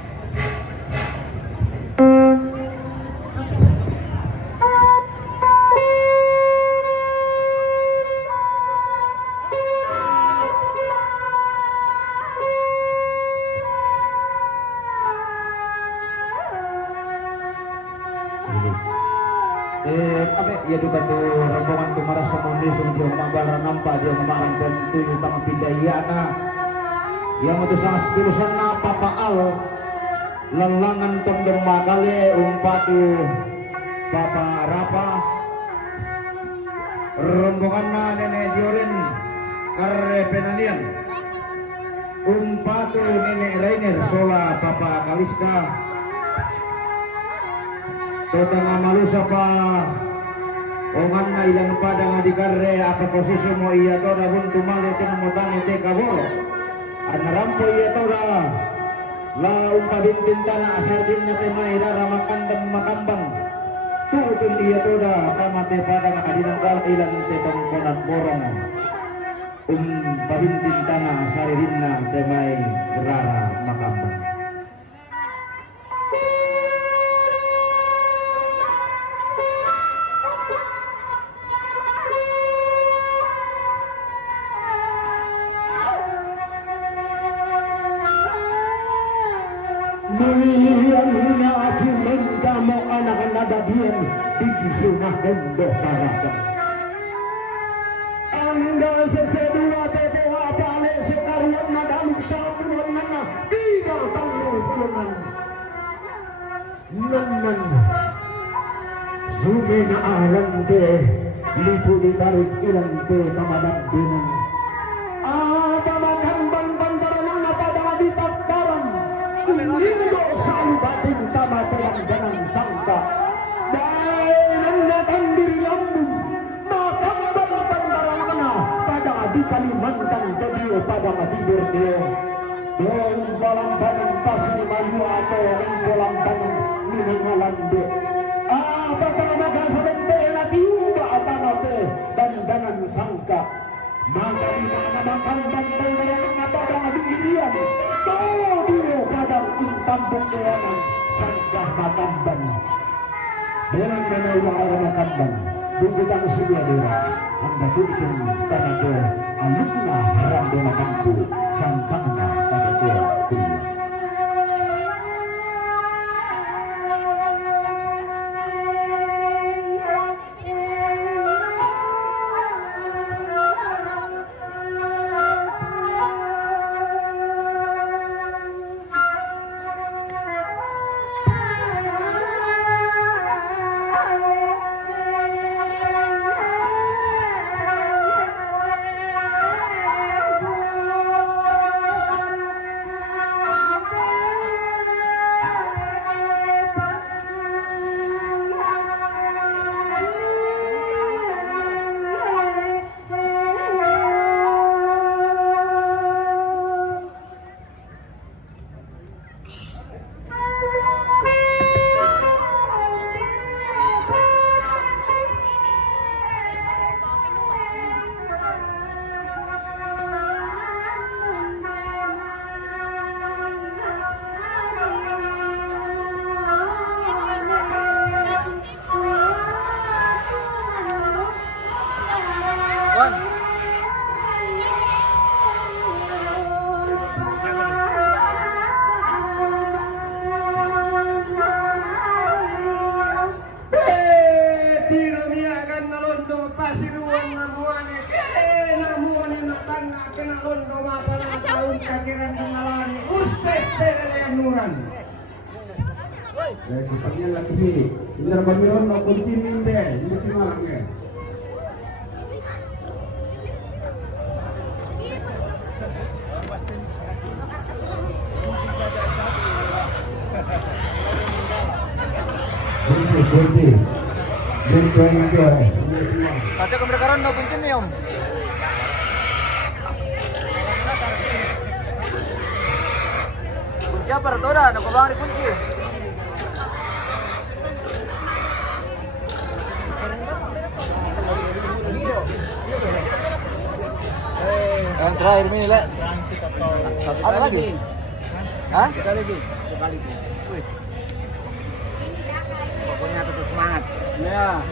Ya duka tu rombongan tu maras sama nisung dia mabala nampak dia mamarang tentu utama pindayana yang itu sangat ketulusan na papaal lelangan tondong magale umpatu papa rapa rombongan na nenek diorin karre penanian umpatu nenek Rainer sola papa Kalista totanga malusa pa ongan na ilang pada nga di karre apa posisi mo iya to da buntu malitin mo tani te kabol an rampo iya to da la umpabintin tana asar din na te maira ramakandam makambang tutun iya to da tamate pada nga adinang kal ilang te tongkonan borong umpabintin tana asar din na te may rara makambang. Mulian na atumen kamo anak nadabian bigisuna kondo parada angga sesedua tepo apale sekaruan nadaluk sauruan nana tiga tanggung pulungan nanan sume na arante lipu ditarik ilante kamadak dinan makan bantaran na pada maditak barang Indo salubating tama telang ganang sangka Bayan natang diri lambung Makambang pandarana pada di Kalimantan Tokyo pada Madibur Deo Doon balambanang pasir mayu atau balambanang minangalande Apakah maka sabente na tiuba atamate dan ganang sangka Maka di mana makambang pandarana pada Madiburian Todo padang intambong keyangan sangkah makamban dengan menawang arah makamban bungkutan sebuah daerah anda tutup pada ke alumna haram dona kampu sangka anda pada ke dunia Kita lagi sih, ini Bamiron no kunci minde, ini timarangnya. Kunci yang ada. Kaca kemerdekaan no kunci nih om. Kunci apa tuh dah? Nak bang kunci. Yang terakhir ini lah. Ada lagi? Hah? Ada lagi. Pokoknya tetap semangat. Ya.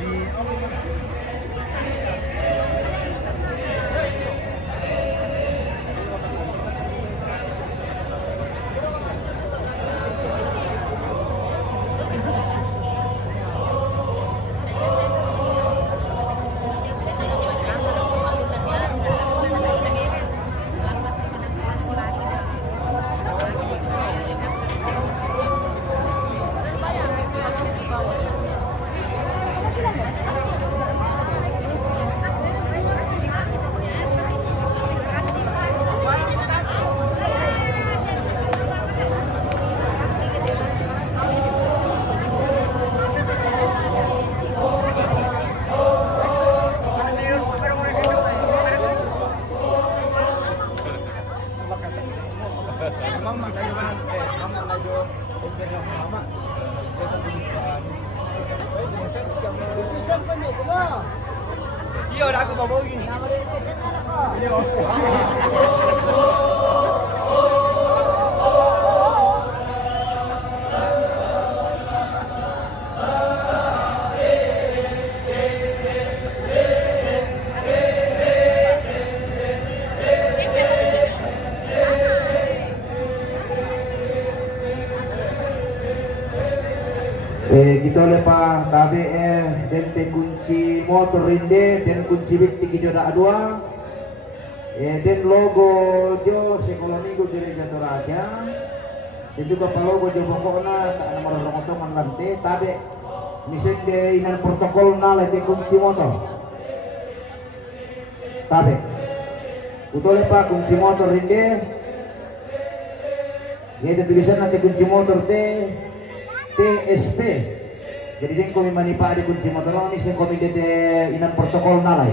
Iya, udah aku bawa gini. Gitu lepa tabe dente kunci motor rinde dan kunci bit tigi joda dua den logo jo sekolah minggu gereja Toraja dan juga logo jo pokokna tak ada marah motor man lante tabe misal de inan protokol na lete kunci motor tabe utole pa kunci motor rinde ya tulisan nanti kunci motor TSP. Jadi din kami manipa di kunci motor ini saya kami dete inan protokol nalay.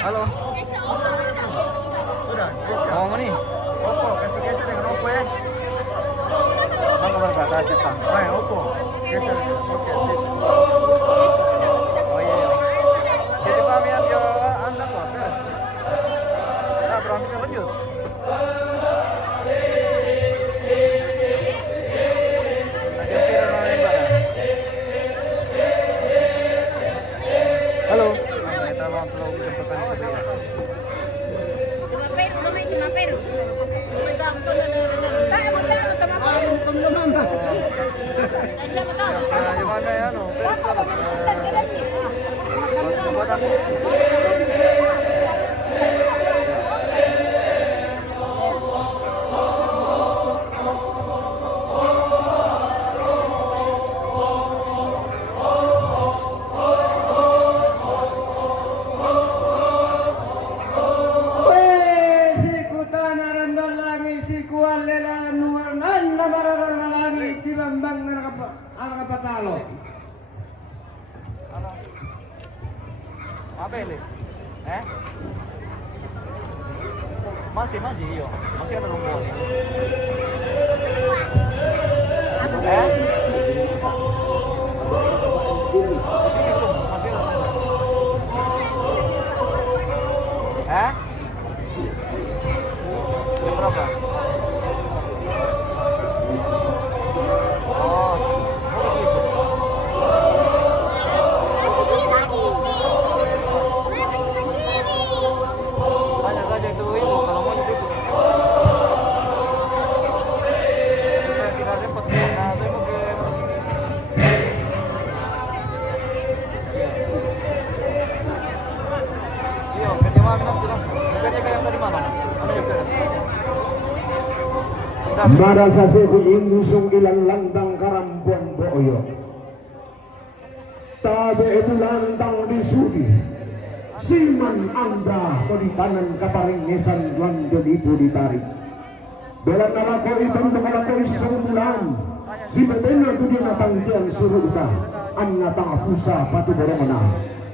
Halo. Sudah, mau mana nih? Oppo, kasih geser dengan Oppo ya. Bang kabar kata Jepang. Baik, Oppo. Geser. Oke, sip. Oh iya. Jadi pamian yo Anda kok, beres. Nah, berang bisa lanjut. Halo. Kita mau perlu kesempatan itu ya. Gimana ya, no? Apa ini? Masih iya. Masih ada rumput. Masih gitu, masih ada rumput. Jam berapa? Oh, begitu. Tanya saja itu ibu kalau mau jadi ibu. Saya tidak sempat karena saya mau ke malam ini. Iya, kerja malam nanti langsung. Kerja yang tadi malam. Anu juga beres. Marasa seku indusung ilang landang karampuan boyo. Tabe edu lantang disudi. Siman anda to di tanan kaparengesan landel ibu ditarik. Belang nama ko itong ko isang bulan. Si betena tu dia natangkian suruh ita. An natang pusa patu boromana.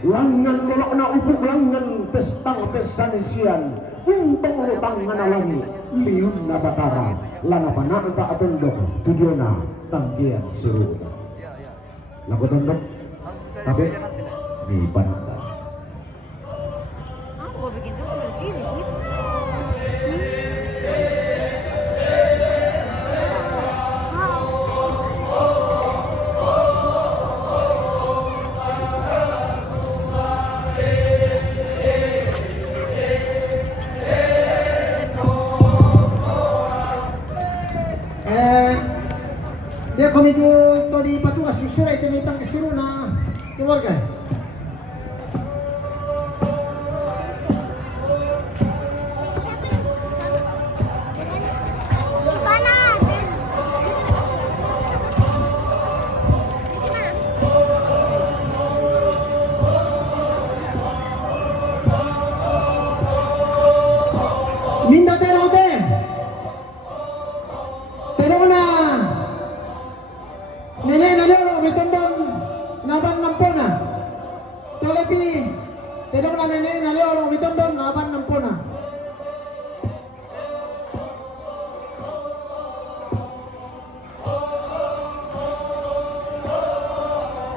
Langan molok na upuk langan pestang pesanisian. Untong lutang manalangi liun na batara lana panaan ta atondok tujuana tangkian suruh ita. Lagu tondok tapi mi panata. Aku bikin tuh sudah gini sih. Dia kami to di patugas susura ito nitang kasuro na keluarga. Minda terong te. Terong na. Nene nalolo mitondon naban nampona. Tolepi. Terong na nene nalolo mitondon naban nampona.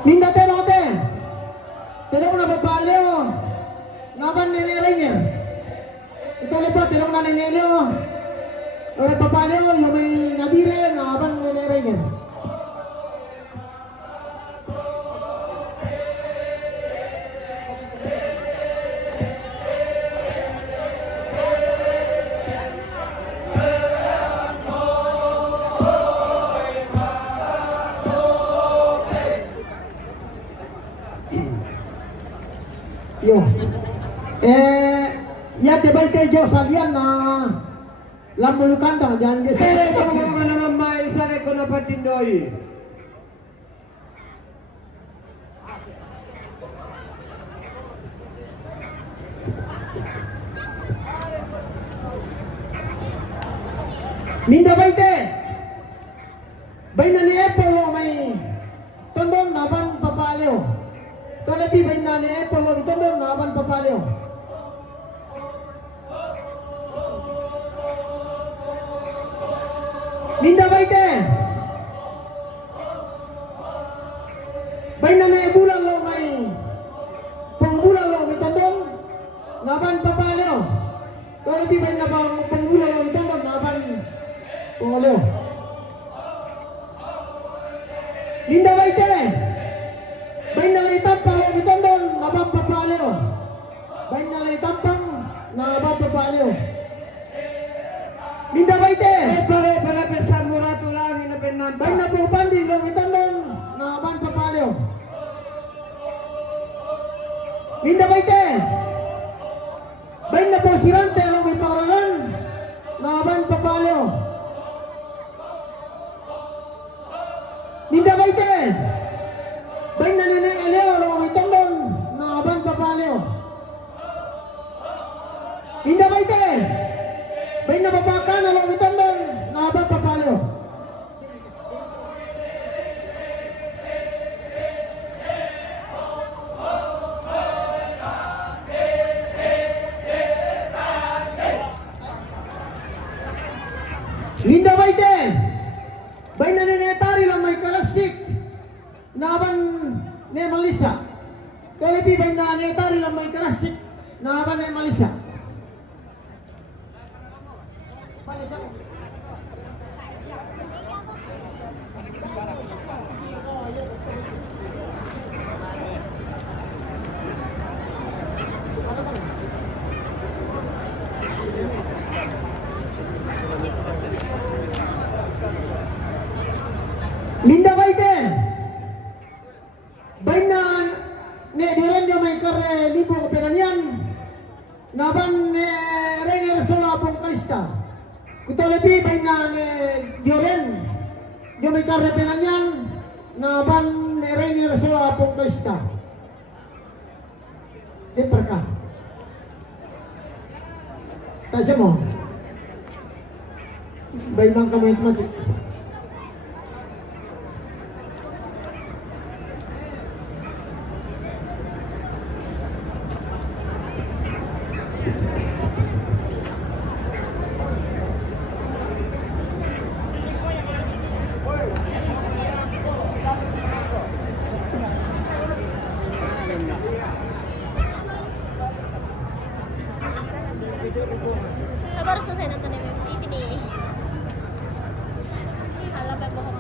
Minda terong te. Terong na babaleo. Naban nene ringer. Ito lepa terong na nineleo. Oy papaleo yung may nabire na aban nileregen. Yo. Ya te baik yo salian na lambulukan tang jangan dia Sere kamu mga naman may sare ko na patindoy. minda baite. Bain na ni Apple may tondon naban papaleo. Talapi bain na ni Apple may tondon naban papaleo. Minda baite. Bain na ni bulan lo may pangbulan lo may tondon naban papaleo. Talapi bain na pangbulan lo may tondon naban papaleo. Minda baite. Bain na lay tampang lo may tondon naban papaleo. Bain na lay tampang naban papaleo. Minda baite. Pare para pesan murato lang inapenan. Bain na po pandin lo may tondon naban papaleo. Minda baite. Bain na po sirante lo may pangrangan naban papaleo. Minda baite. Bain na nene eleo lo may tondon naban papaleo. Minda baite. Bain na babakan lo may tondon naban papaleo. Minda baite. Bain na ninetari lang may kalasik naban ne Malisa. Kalepi bain na ninetari lang may kalasik naban ne Malisa. Malisa. Minda baite. Bain na ne diren yo may kare libo ko penanian. Naban ne Renger sola pong kalista. Kutolepi bain na ne diren yo may kare penanian. Naban ne Renger sola pong kalista. Di perka. Kasi mo. Bain mang kamay mati. Baru selesai nonton TV nih. Halo, bohong.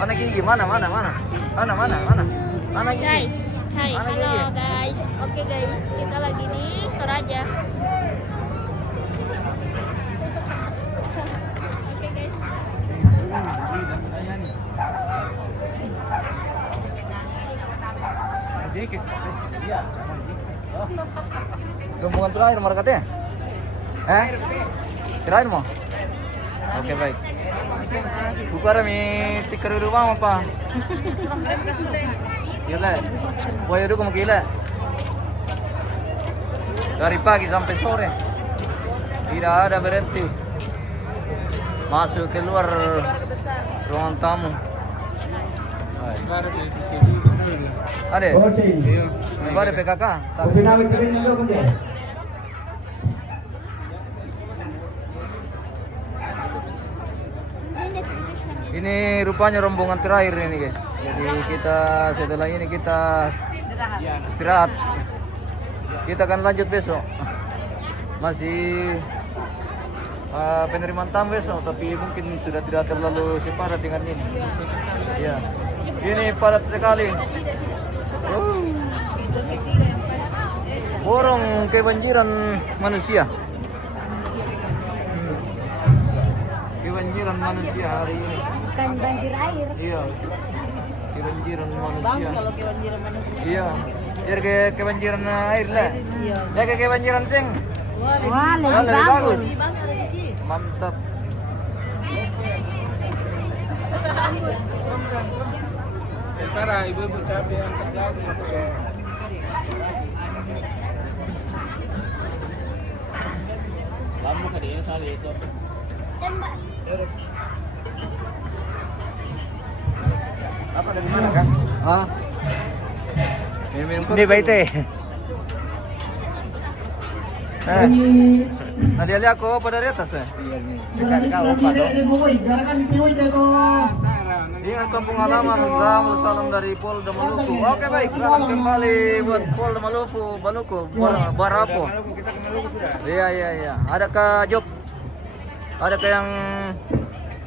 Mana gigi? Mana? Mana gigi? Hai. Hai. Mana Halo gigi? guys. Oke guys, kita lagi di Toraja. Oke guys. terakhir markatnya? Terakhir mau? Oke baik. Buka rami tikar rumah apa? Gila. Boy udah kamu gila. Dari pagi sampai sore. Tidak ada berhenti. Masuk keluar ruangan tamu. Ada? Ada PKK. Ini rupanya rombongan terakhir ini guys. Jadi kita setelah ini kita istirahat. Kita akan lanjut besok. Masih penerimaan tamu besok, tapi mungkin sudah tidak terlalu separat dengan ini. Ya, ini padat sekali. Borong kebanjiran manusia. Kebanjiran manusia hari ini. Bukan banjir air. Iya. Kebanjiran manusia. Bang, kalau kebanjiran manusia. Iya. Jadi kebanjiran air lah. Iya. Ya kayak kebanjiran sing. Wah, Lebih bagus. Mantap. Sementara ibu-ibu cabai yang terjadi. Kamu ke dia sekali itu. Apa dari mana kan? Ah. Minum kopi. Ini baik teh. Nanti lihat aku apa dari atas ya? Ingat kampung halaman, salam dari Polda Maluku. Oke baik, salam kembali buat Polda Maluku, Barapo. Iya. Adakah job? Adakah yang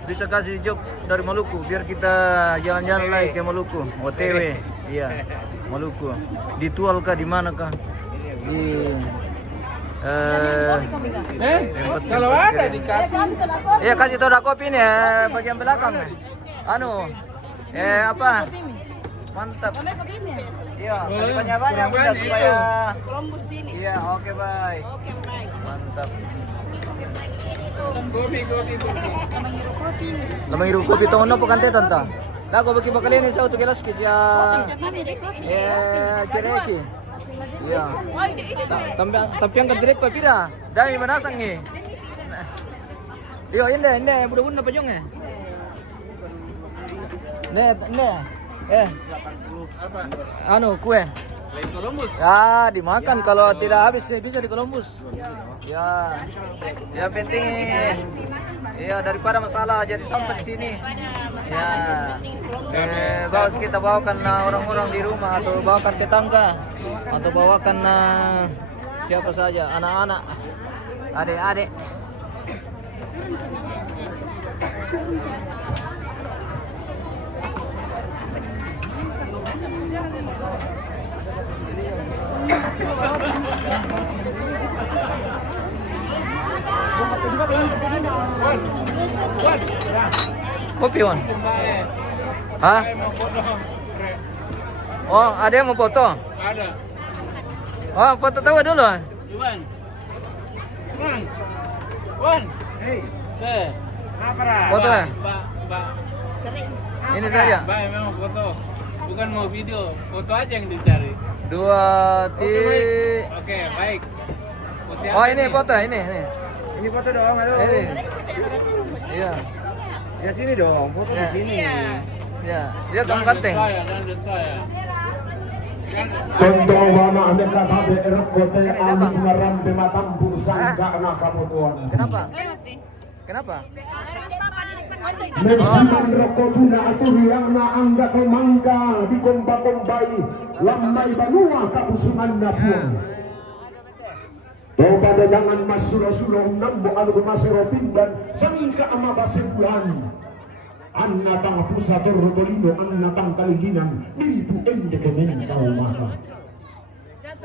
bisa kasih job dari Maluku biar kita jalan-jalan lagi ke Maluku, OTW. Iya, Maluku. Ditual kah di mana kah? Di Kalau ada dikasih. iya kasih tau kopi nih bagian belakang. Anu, apa? Mantap. Iya, banyak bunda supaya. Columbus sini. Iya, oke baik. Mantap. Kopi. Lamang iru kopi tong no pokante tanta. Lago bagi bakal ini sa auto kelas kisya. Cereki. Iya. Tampiang kan direct pa pira. Dami manasang ni. Iyo, hindi, buda-buda pa yung Ne. Anu, kue. Lain Columbus. Ya, dimakan kalau tidak habis bisa di Columbus. Ya. Ya penting ya daripada masalah jadi sampai di sini. Ya. Bawa kita bawakan orang-orang di rumah atau bawakan tetangga atau bawakan siapa saja, anak-anak, adik-adik. Kopi Wan? Hah? Oh, ada yang mau foto? Ada. Oh, foto tahu dulu. Iwan. Wan. Hei. Foto ya? Mbak. Ini saja. Mbak memang foto. Bukan mau video, foto aja yang dicari. 2 ti. Oke, baik. Mau siapa Oh, ini nih? foto ini. Ini foto dong, halo. Ini. Iya. Ya sini dong, foto Ya. di sini. Ya, lihat dong kanteng. Dan saya. Tontowana ane katabe erokote alu ngarambe matampu sangka anak kamutuan. Kenapa? Nesiman rokotuna aturiang na angga komangka di komba-kombai lambai banua kabusungan na puang. Toba dadangan mas sulo-sulo nambo alu masero pindan sangka ama basebulan. Annatang pusator rotolino annatang kaliginan mimpu ende kementau mata.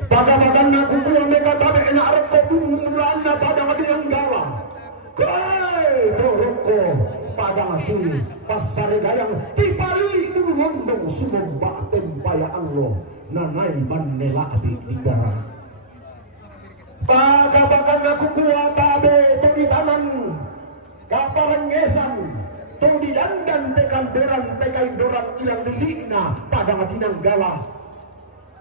Baga-bagan na kukulo meka tabe ena arko bumulan na padang adinang gawa. Kai toroko padang ati pasare gayang tipali ulundong sumomba tempaya Allah nanay manela abik digara. makan aku kuat tabe to di taman kaparangesan to di dandan pekan doran ilang delina pada ngadinang gala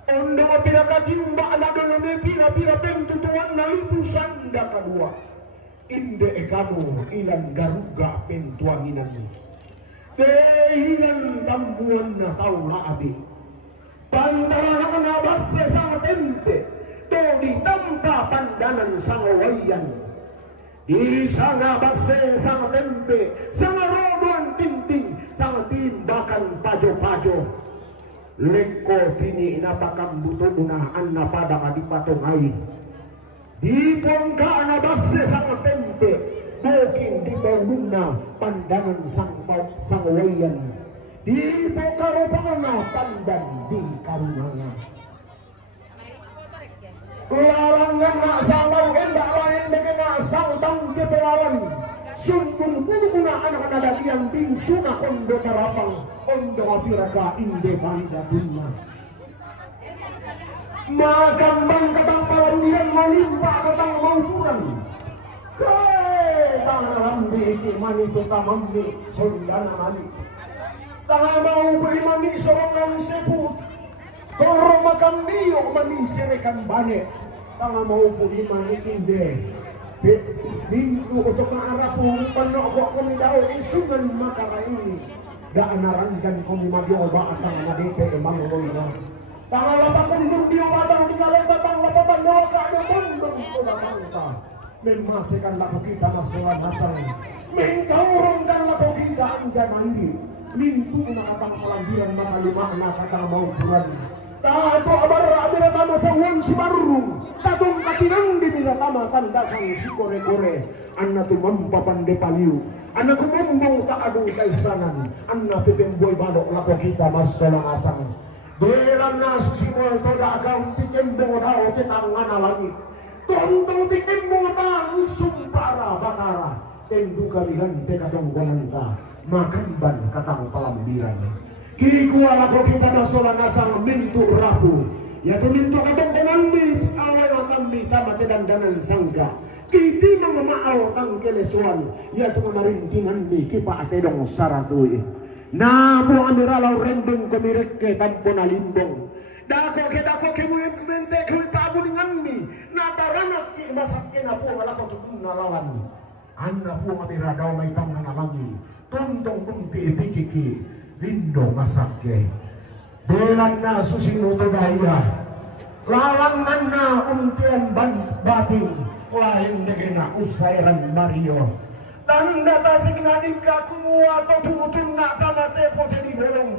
ondo pira katimba ana dolone pira pentutuan na lipusan da kadua inde kamu ilang garuga pentuanginan hilang tambuan na taula abi pantalan na basse sang tempe to di tampa pandanan sang wayan di sana basse sang tempe sang rodoan tinting sang timbakan pajo leko pini napakam buto unahan na pada adipatongai di bongka na basse sang tempe buking di bawuna pandangan sang wayan di pokaropana pandan di karunanga larangan nak sangau endak lain dengan sang tangke pelawan sungkung kuna anak anak yang tingsuna kondo tarapang ondo apiraka inde balida dunna makambang katang palandian malimpa katang maupuran tangan lambi iki mani kita mamni sondana mani tangan mau mani sorongan seput koro makam diyo mani serekan bane tangan mau mani inde pintu untuk mengarah pungpan kok kami daw isungan makara ini daan narandan kami mabyo ba atang nadete emang loina tangan lapakon dun diyo batang di kaleta tang lapapan doa ka ada bondong ko memasikan laku kita masukan hasang mengkaurungkan laku kita anjay mahiri mintu na katang pelandiran makalima na katang maupuran tato abarra biratama sa uang sibarung tatong katinang di biratama tanda sang sikore-kore anna tumampa pandepaliw anna kumambong taadong kaisanan anna pipemboy balok laku kita masukan hasang belan na susimol toda agam tikembong dao titang langit tontong tikim mo ta usung para bakara tendu kalihan te kadong gonanta makamban katang palambiran kiri kuala ko kita nasola nasang mintu rapu ya to mintu kadong gonandi awal atambi tamate dandanan sangga kiti mamaaw tang kelesuan ya to marintingan ni kipa atedong saratui na po amiralaw rendong kumireke tampo na limbong dako ke mo kumente ko pabulingan mi nataranak ki masakin na po wala ko tutun na lawan anna po mabira daw may tang na namangi tundong kumpi ipikiki lindo masake belan na susinuto daya lalangan na untian bating lain degena usairan Mario tanda tasik na dika kumuha to putun na tamate po di bolong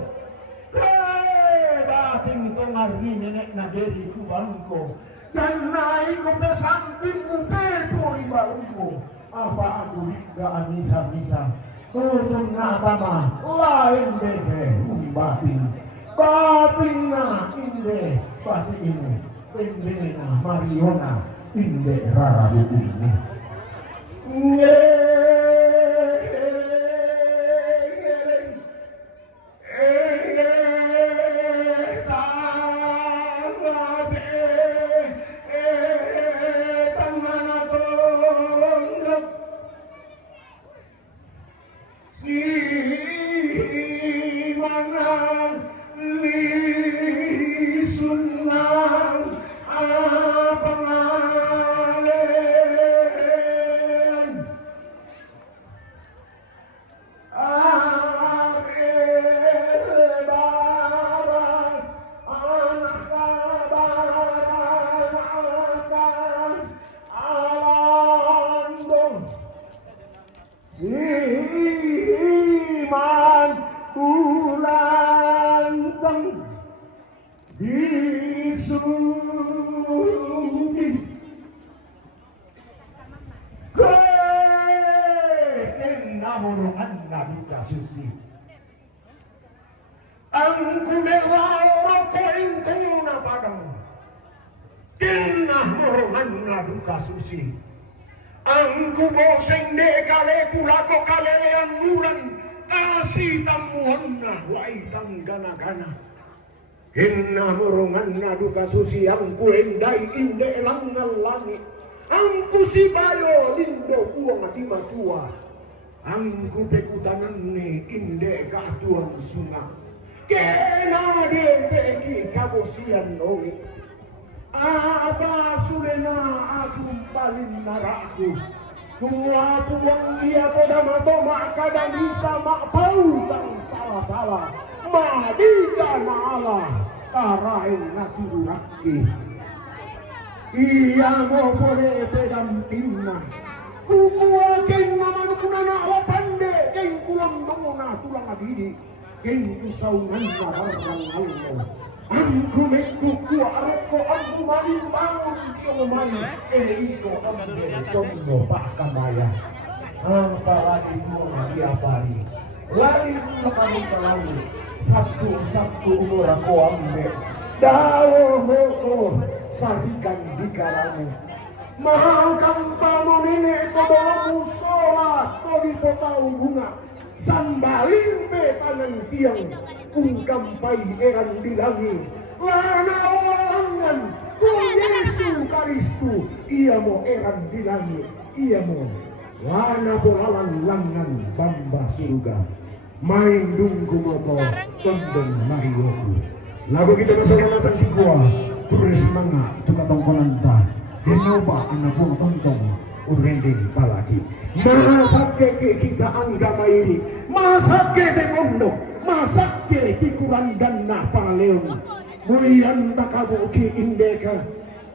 bating ito ngari nenek na deri ku bangko dan naik ko pesamping mo pepori balungko apa aku liga misa turun na tama lain bete bating na inde bating inde na Mariona inde rara ini Siman ulantang disudi enamorungan nabi kasusi ang kumelaw ko intong na padang enamorungan nabi kasusi ang kuboseng de kale kulako kalelean mulan kasi tamuhan na waitang gana-gana hinamurungan na duka susi ang kuenday inde lang ng langit Angku si bayo lindo puang ati matua. Angku pekutangan ni inde katuan sunga. Kena de teki kabosian ongi. Aba sulena aku paling naraku. Kumua puang ia pada matoma kadang bisa mak pau tang salah-salah. Madika maala karain natu duraki. Iya mo boleh pedam timna. Kukua keng nama nukunana awa pande keng kulang dongona tulang adidi. Keng kusaungan barang Allah. Angku mekku areko angku maling bangun io main iko ambe tondo pak kamaya. Apalagi dua dia pari. Lari kami ke laut. Sabtu umur aku ambe. Dawo hoko sarikan di karamu. Mahal kampamu nenek kodomu sholat kodi potau bunga. Sambalin betanang tiang ungkampai eran dilangi. Lana olangan kung Yesu Karistu ia mo eran dilangi. Ia mo lana bolalang langan bamba surga. Main dungku moto tondong marioku. Lagu kita masang-masang kikua turis manga itu katongkolan ta. Denoba anak buang tontong urending palagi. Masake kita angga mairi. Masake te mondok. Masake kikuran dana pangaleon. Muian takabuki indeka.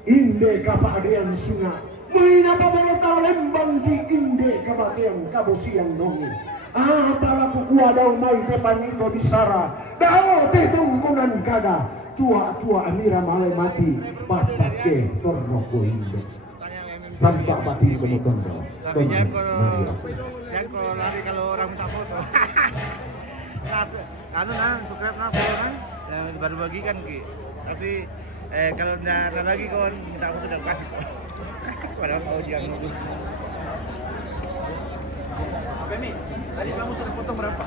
Indeka pa adrian sunga. Muina pa bolota lembang ki indeka bateang kabosiang nongi. Apalaku kuah daun mai te panito di sara. Dao te tungkunan kada. Tua-tua amira malai mati. Pasake tornoko indo. Sampai bati kono tondo. Tapi kalau lari kalau orang minta foto. Subscribe na follow na. Baru bagikan ki. Tapi kalau nggak bagi kawan minta foto udah kasih. Padahal tahu jangan nunggu. Oke nih, tadi kamu sudah foto berapa?